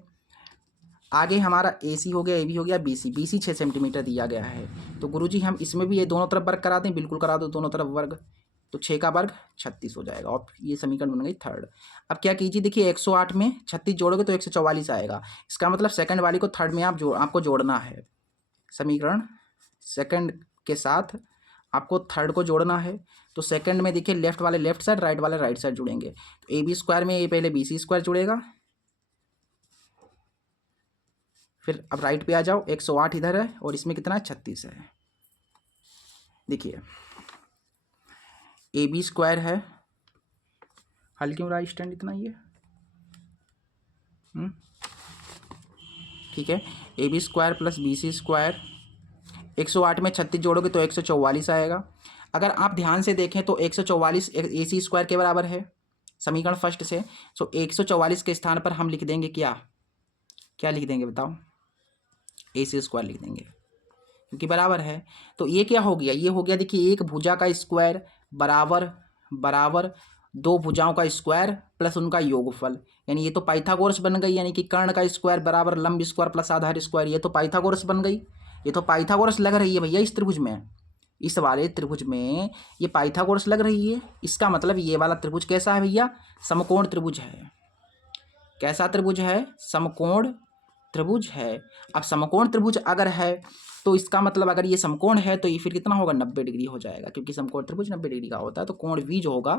आगे हमारा AC हो गया, AB हो गया, BC 6 सेंटीमीटर दिया गया है। तो गुरुजी हम इसमें भी ये दोनों तरफ वर्ग करा दें, बिल्कुल करा दो दोनों तरफ वर्ग, तो 6 का वर्ग 36 हो जाएगा, और ये समीकरण बन गई थर्ड। अब क्या कीजिए, देखिए 108 में 36 जोड़ोगे तो 144 आएगा। इसका मतलब सेकंड वाली को थर्ड में आपको जोड़ना है, समीकरण सेकंड के साथ आपको थर्ड को जोड़ना है। तो सेकंड में देखिए लेफ्ट वाले लेफ्ट साइड, राइट वाले राइट साइड जुड़ेंगे। तो AB स्क्वायर में ये पहले BC स्क्वायर जुड़ेगा, फिर अब राइट पे आ जाओ, 108 इधर है और इसमें कितना 36 है। देखिए AB स्क्वायर है, हल क्यों रहा स्टैंड इतना ये, ठीक है, AB square plus BC square, 108 में 36 जोड़ोगे तो 144 आएगा। अगर आप ध्यान से देखें तो 144 AC स्क्वायर के बराबर है, समीकरण फर्स्ट से। सो 144 के स्थान पर हम लिख देंगे क्या, क्या लिख देंगे बताओ, AC² लिख देंगे क्योंकि बराबर है। तो ये क्या हो गया, ये हो गया देखिए एक भुजा का स्क्वायर बराबर बराबर दो भुजाओं का स्क्वायर प्लस उनका योगफल, यानी ये तो पाइथागोरस बन गई, यानी कि कर्ण का स्क्वायर बराबर लंब स्क्वायर प्लस आधार स्क्वायर, ये तो पाइथागोरस बन गई। ये तो पाइथागोरस लग रही है भैया इस त्रिभुज में, इस वाले त्रिभुज में ये पाइथागोरस लग रही है। इसका मतलब ये वाला त्रिभुज कैसा है भैया, समकोण त्रिभुज है। कैसा त्रिभुज है, समकोण त्रिभुज है। अब समकोण त्रिभुज अगर है तो इसका मतलब अगर ये समकोण है तो ये फिर कितना होगा, 90 डिग्री हो जाएगा, क्योंकि समकोण त्रिभुज 90 डिग्री का होता है। तो कोण V जो होगा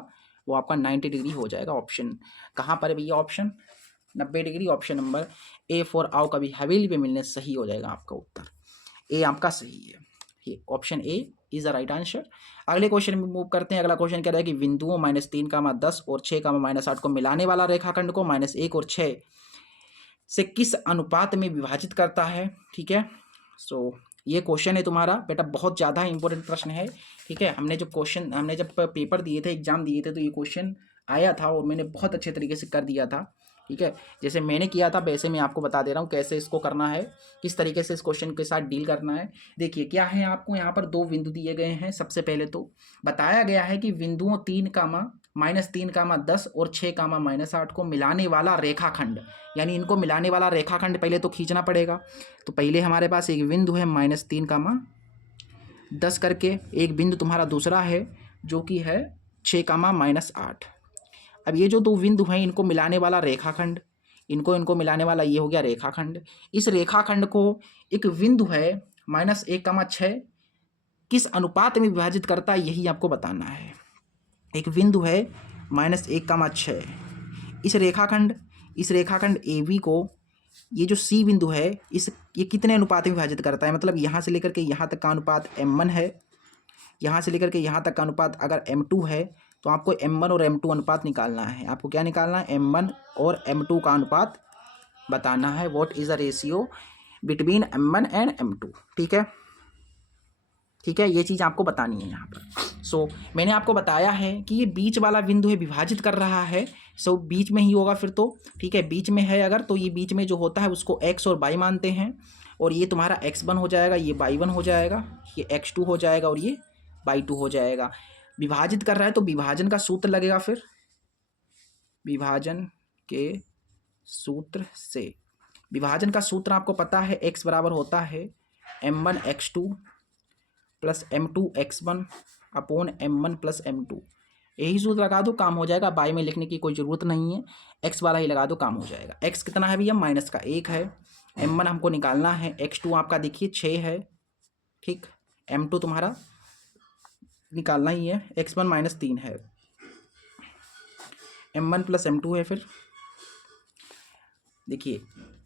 वो आपका 90 डिग्री हो जाएगा। ऑप्शन कहाँ पर है भैया, option 90 degree, option number A for आओ कभी हवेली पे मिलने सही हो जाएगा आपका उत्तर, A आपका सही है। ये option A is the right answer. अगले क्वेश्चन में मूव करते हैं। अगला क्वेश्चन कह रहा है कि बिंदुओं -3, 10 और 6, -8 को मिलाने वाला रेखाखंड को -1 और 6 से किस अनुपात में विभाजित करता है। ठीक है, सो ये क्वेश्चन है तुम्हारा बेटा, बहुत ज़्यादा इंपॉर्टेंट प्रश्न है। ठीक है, हमने जब पेपर दिए थे, एग्जाम दिए थे, तो ये क्वेश्चन आया था और मैंने बहुत अच्छे तरीके से कर दिया था। ठीक है, जैसे मैंने किया था वैसे मैं आपको बता दे रहा हूँ कैसे इसको करना है, किस तरीके से इस क्वेश्चन के साथ डील करना है। देखिए क्या है, आपको यहाँ पर दो बिंदु दिए गए हैं। सबसे पहले तो बताया गया है कि बिंदुओं 3, -3, 10 और 6, -8 को मिलाने वाला रेखाखंड, यानी इनको मिलाने वाला रेखाखंड पहले तो खींचना पड़ेगा। तो पहले हमारे पास एक बिंदु है -3, 10 करके, एक बिंदु तुम्हारा दूसरा है जो कि है 6, -8। अब ये जो दो बिंदु हैं इनको मिलाने वाला रेखाखंड, इनको मिलाने वाला ये हो गया रेखाखंड। इस रेखाखंड को एक बिंदु है -1, 6 किस अनुपात में विभाजित करता है, यही आपको बताना है। एक बिंदु है -1, 6, इस रेखाखंड AB को, ये जो C बिंदु है ये कितने अनुपात में विभाजित करता है, मतलब यहाँ से लेकर के यहाँ तक का अनुपात M1 है, यहाँ से लेकर के यहाँ तक का अनुपात अगर M2 है, तो आपको M1 और M2 अनुपात निकालना है। आपको क्या निकालना है, M1 और M2 का अनुपात बताना है। What is the ratio between M1 and M2। ठीक है, ठीक है, ये चीज़ आपको बतानी है यहाँ पर। सो मैंने आपको बताया है कि ये बीच वाला बिंदु है, विभाजित कर रहा है। सो बीच में ही होगा फिर तो। ठीक है, बीच में है अगर, तो ये बीच में जो होता है उसको x और y मानते हैं, और ये तुम्हारा x1 हो जाएगा, ये y1 हो जाएगा, ये x2 हो जाएगा और ये y2 हो जाएगा। विभाजित कर रहा है तो विभाजन का सूत्र लगेगा, फिर विभाजन के सूत्र से, विभाजन का सूत्र आपको पता है, x बराबर होता है M1 x2 plus M2 x1 upon M1 plus M2। यही सूत्र लगा दो, काम हो जाएगा। बाई में लिखने की कोई ज़रूरत नहीं है, x वाला ही लगा दो, काम हो जाएगा। x कितना है भैया, -1 है। M1 हमको निकालना है, x2 आपका देखिए 6 है। ठीक, M2 तुम्हारा निकालना ही है, x1 -3 है, M1 प्लस M2 है। फिर देखिए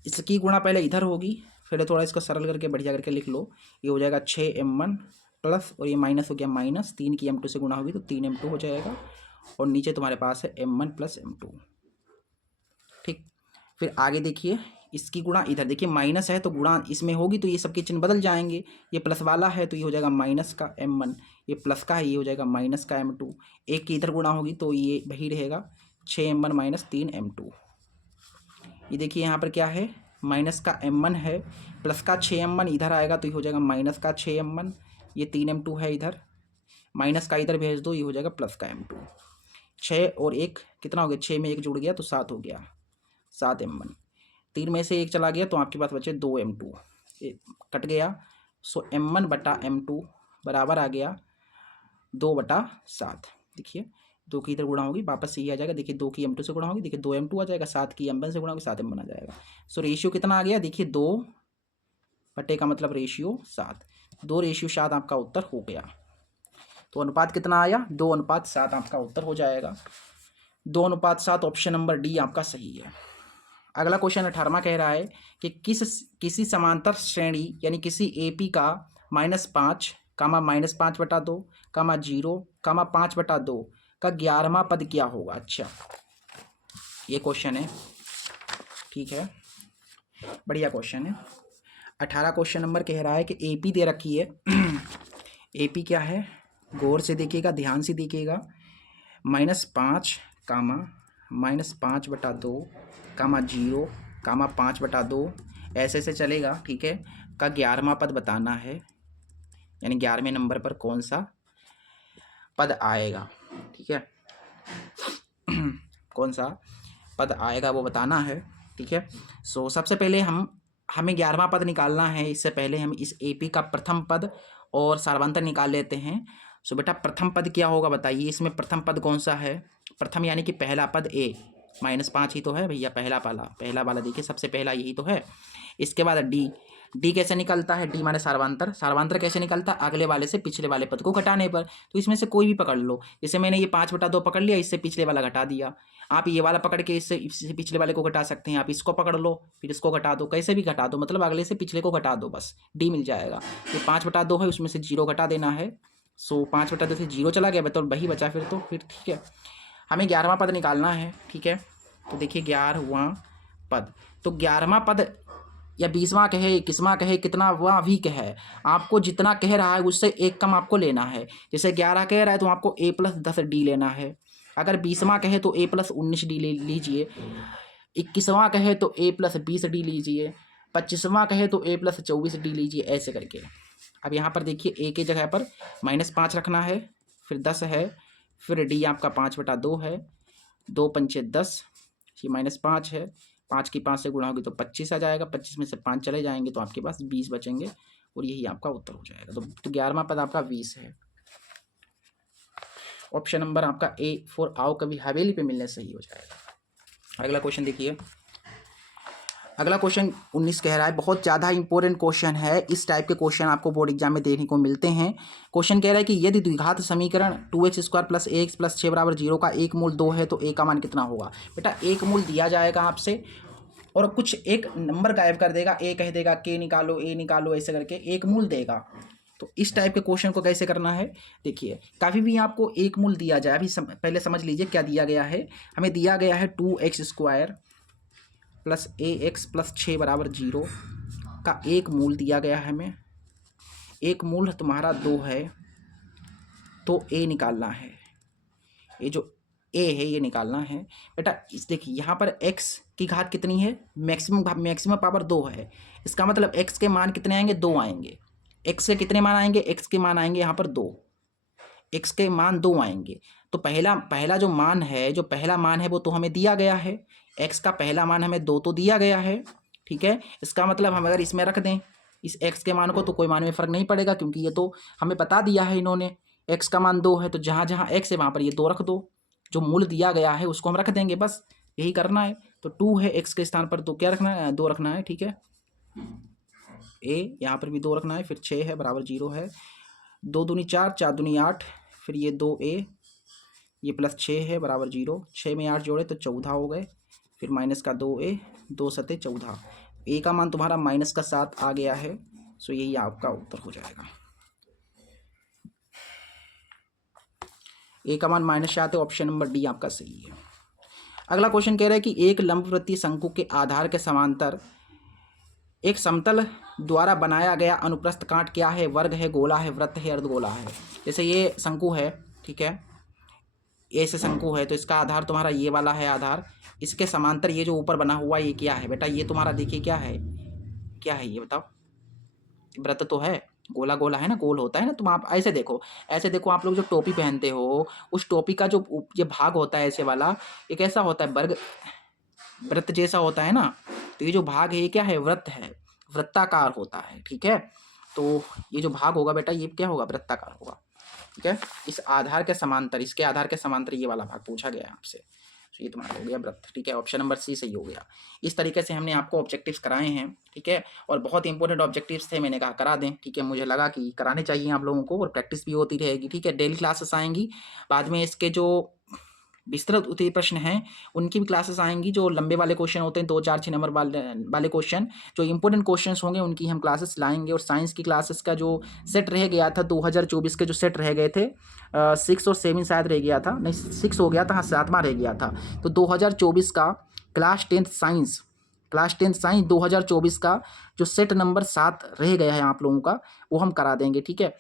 इसकी गुणा पहले इधर होगी, फिर थोड़ा इसको सरल करके बढ़िया करके लिख लो। ये हो जाएगा 6M1 प्लस, और ये माइनस हो गया -3 की M2 से गुणा होगी तो 3M2 हो जाएगा, और नीचे तुम्हारे पास है M1 प्लस M2। ठीक, फिर आगे देखिए इसकी गुणा इधर, देखिए माइनस है तो गुणा इसमें होगी तो ये सबके चिन्ह बदल जाएंगे। ये प्लस वाला है तो ये हो जाएगा माइनस का M1, ये प्लस का है ये हो जाएगा माइनस का M2। एक की इधर गुणा होगी तो ये वही रहेगा 6M1 - 3M2। ये देखिए यहाँ पर क्या है, माइनस का M1 है, प्लस का 6M1 इधर आएगा तो ये हो जाएगा माइनस का 6M1, ये 3M2 है इधर, माइनस का इधर भेज दो, ये हो जाएगा प्लस का M2। 6 और 1 कितना हो गया, 6 में 1 जुड़ गया तो 7 हो गया, 7M1। 3 में से 1 चला गया तो आपके पास बचे 2M2, ये कट गया। सो M1/M2 बराबर आ गया 2/7। देखिए 2 की इधर गुणा होगी, वापस से ये आ जाएगा, देखिए 2 की M2 से गुणा होगी, देखिए 2M2 आ जाएगा, 7 की M1 से गुणा होगी, 7M1 आ जाएगा। सो रेशियो कितना आ गया, देखिए 2 का मतलब रेशियो 7, 2:7 आपका उत्तर हो गया। तो अनुपात कितना आया, 2:7 आपका उत्तर हो जाएगा। 2:7 ऑप्शन नंबर डी आपका सही है। अगला क्वेश्चन 18वां कह रहा है कि किसी समांतर श्रेणी यानी किसी AP का -5, -5/2, 0, 5/2 का 11वां पद क्या होगा। अच्छा ये क्वेश्चन है, ठीक है, बढ़िया क्वेश्चन है। 18 क्वेश्चन नंबर कह रहा है कि AP दे रखी है। AP क्या है, गौर से देखिएगा, ध्यान से देखिएगा, -5, -5/2 कामा 0 कामा 5/2 ऐसे से चलेगा, ठीक है। का 11वां पद बताना है, यानी 11वें नंबर पर कौन सा पद आएगा, ठीक है। कौन सा पद आएगा वो बताना है, ठीक है। सो सबसे पहले हमें 11वां पद निकालना है। इससे पहले हम इस एपी का प्रथम पद और सार्वंतर निकाल लेते हैं। सो बेटा प्रथम पद क्या होगा बताइए, इसमें प्रथम पद कौन सा है, प्रथम यानी कि पहला पद ए, -5 ही तो है भैया, पहला वाला देखिए, सबसे पहला यही तो है। इसके बाद डी कैसे निकलता है, डी माने सार्वंतर कैसे निकलता है, अगले वाले से पिछले वाले पद को घटाने पर। तो इसमें से कोई भी पकड़ लो, जैसे मैंने ये 5/2 पकड़ लिया, इससे पिछले वाला घटा दिया। आप ये वाला पकड़ के इससे पिछले वाले को घटा सकते हैं, आप इसको पकड़ लो फिर इसको घटा दो, कैसे भी घटा दो, मतलब अगले से पिछले को घटा दो, बस डी मिल जाएगा। तो 5/2 है, उसमें से 0 घटा देना है। सो 5/2 से 0 चला गया, तो वही बचा फिर, तो फिर ठीक है। हमें 11वां पद निकालना है, ठीक है। तो देखिए 11वां पद, तो 11वां पद या 20वां कहे, 21वां कहे, कितना वां भी कहे, आपको जितना कह रहा है उससे एक कम आपको लेना है। जैसे 11 कह रहा है तो आपको a+10 डी लेना है। अगर 20वां कहे तो a+19 डी ले लीजिए। 21वां कहे तो a+20 डी लीजिए। 25वां कहे तो a+24 डी लीजिए, ऐसे करके। अब यहाँ पर देखिए a की जगह पर -5 रखना है, फिर 10 है, फिर डी आपका 5/2 है, 2 पंचे 10, ये -5 है, 5 की 5 से गुणा होगी तो 25 आ जाएगा, 25 में से 5 चले जाएंगे तो आपके पास 20 बचेंगे, और यही आपका उत्तर हो जाएगा। तो 11वां पद आपका 20 है। ऑप्शन नंबर आपका ए फॉर आओ कभी हवेली पे मिलने सही हो जाएगा। अगला क्वेश्चन देखिए, अगला क्वेश्चन 19 कह रहा है, बहुत ज़्यादा इंपॉर्टेंट क्वेश्चन है। इस टाइप के क्वेश्चन आपको बोर्ड एग्जाम में देखने को मिलते हैं। क्वेश्चन कह रहा है कि यदि द्विघात समीकरण 2x² + ax + 6 = 0 का एक मूल 2 है तो a का मान कितना होगा। बेटा एक मूल दिया जाएगा आपसे और कुछ एक नंबर गायब कर देगा, ए कह देगा के निकालो, ए निकालो, ऐसे करके एक मूल देगा। तो इस टाइप के क्वेश्चन को कैसे करना है, देखिए कभी भी आपको एक मूल दिया जाए, अभी पहले समझ लीजिए क्या दिया गया है। हमें दिया गया है 2x² + ax + 6 = 0 का एक मूल दिया गया है हमें। एक मूल तुम्हारा 2 है तो a निकालना है, ये जो a है ये निकालना है। बेटा इस देखिए यहाँ पर x की घात कितनी है, मैक्सिमम पावर 2 है। इसका मतलब x के मान कितने आएंगे, 2 आएंगे। x के कितने मान आएंगे, x के मान आएंगे यहाँ पर 2, x के मान 2 आएंगे। तो पहला जो मान है, जो पहला मान है वो तो हमें दिया गया है, x का पहला मान हमें 2 तो दिया गया है, ठीक है। इसका मतलब हम अगर इसमें रख दें इस x के मान को तो कोई मान में फ़र्क नहीं पड़ेगा, क्योंकि ये तो हमें बता दिया है इन्होंने, x का मान 2 है तो जहाँ जहाँ x है वहाँ पर ये 2 रख दो, जो मूल दिया गया है उसको हम रख देंगे, बस यही करना है। तो 2 है x के स्थान पर तो क्या रखना है, 2 रखना है, ठीक है। a यहाँ पर भी 2 रखना है, फिर 6 है बराबर 0 है, 2 दूनी 4, 4 दूनी 8, फिर ये 2a, ये +6 है बराबर 0, 6 में 8 जोड़े तो 14 हो गए, फिर माइनस का 2a, 2 सते 14, a का मान तुम्हारा -7 आ गया है। सो यही आपका उत्तर हो जाएगा। a का मान -7 है, ऑप्शन नंबर डी आपका सही है। अगला क्वेश्चन कह रहा है कि एक लंबवृत्तीय शंकु के आधार के समांतर एक समतल द्वारा बनाया गया अनुप्रस्थ काट क्या है, वर्ग है, गोला है, वृत्त है, अर्धगोला है। जैसे ये शंकु है, ठीक है, ऐसे शंकु है तो इसका आधार तुम्हारा ये वाला है आधार, इसके समांतर ये जो ऊपर बना हुआ ये क्या है बेटा, ये तुम्हारा देखिए क्या है, क्या है ये बताओ, वृत्त तो है, गोला गोला है ना, गोल होता है ना। तुम आप ऐसे देखो, ऐसे देखो, आप लोग जो टोपी पहनते हो उस टोपी का जो ये भाग होता है ऐसे वाला, ये कैसा होता है, वर्ग वृत्त जैसा होता है ना। तो ये जो भाग है ये क्या है, वृत्त है, वृत्ताकार होता है, ठीक है। तो ये जो भाग होगा बेटा ये क्या होगा, वृत्ताकार होगा, ठीक है। इस आधार के समांतर, इसके आधार के समांतर ये वाला भाग पूछा गया है आपसे, तो ये तुम्हारा हो गया वृत्त, ठीक है। ऑप्शन नंबर सी सही हो गया। इस तरीके से हमने आपको ऑब्जेक्टिव्स कराए हैं, ठीक है, और बहुत इंपॉर्टेंट ऑब्जेक्टिव्स थे, मैंने कहा करा दें, ठीक है। मुझे लगा कि कराने चाहिए आप लोगों को और प्रैक्टिस भी होती रहेगी, ठीक है। डेली क्लासेस आएंगी, बाद में इसके जो विस्तृत उत्तरीय प्रश्न हैं उनकी भी क्लासेस आएंगी, जो लंबे वाले क्वेश्चन होते हैं 2, 4, 6 नंबर वाले क्वेश्चन, जो इंपॉर्टेंट क्वेश्चंस होंगे उनकी हम क्लासेस लाएंगे। और साइंस की क्लासेस का जो सेट रह गया था 2024 के जो सेट रह गए थे 6 और 7 शायद रह गया था, नहीं 6 हो गया था, हाँ 7वां रह गया था। तो 2024 का क्लास 10th साइंस 2024 का जो सेट नंबर 7 रह गया है आप लोगों का, वो हम करा देंगे, ठीक है।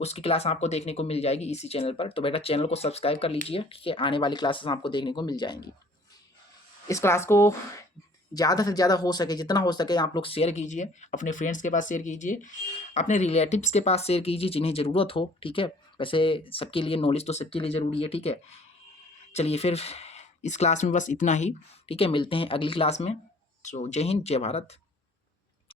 उसकी क्लास आपको देखने को मिल जाएगी इसी चैनल पर। तो बेटा चैनल को सब्सक्राइब कर लीजिए, ठीक है, आने वाली क्लासेस आपको देखने को मिल जाएंगी। इस क्लास को ज़्यादा से ज़्यादा हो सके, जितना हो सके आप लोग शेयर कीजिए, अपने फ्रेंड्स के पास शेयर कीजिए, अपने रिलेटिव्स के पास शेयर कीजिए जिन्हें ज़रूरत हो, ठीक है। वैसे सबके लिए नॉलेज तो सबके लिए ज़रूरी है, ठीक है। चलिए फिर इस क्लास में बस इतना ही, ठीक है। मिलते हैं अगली क्लास में। सो जय हिंद, जय भारत।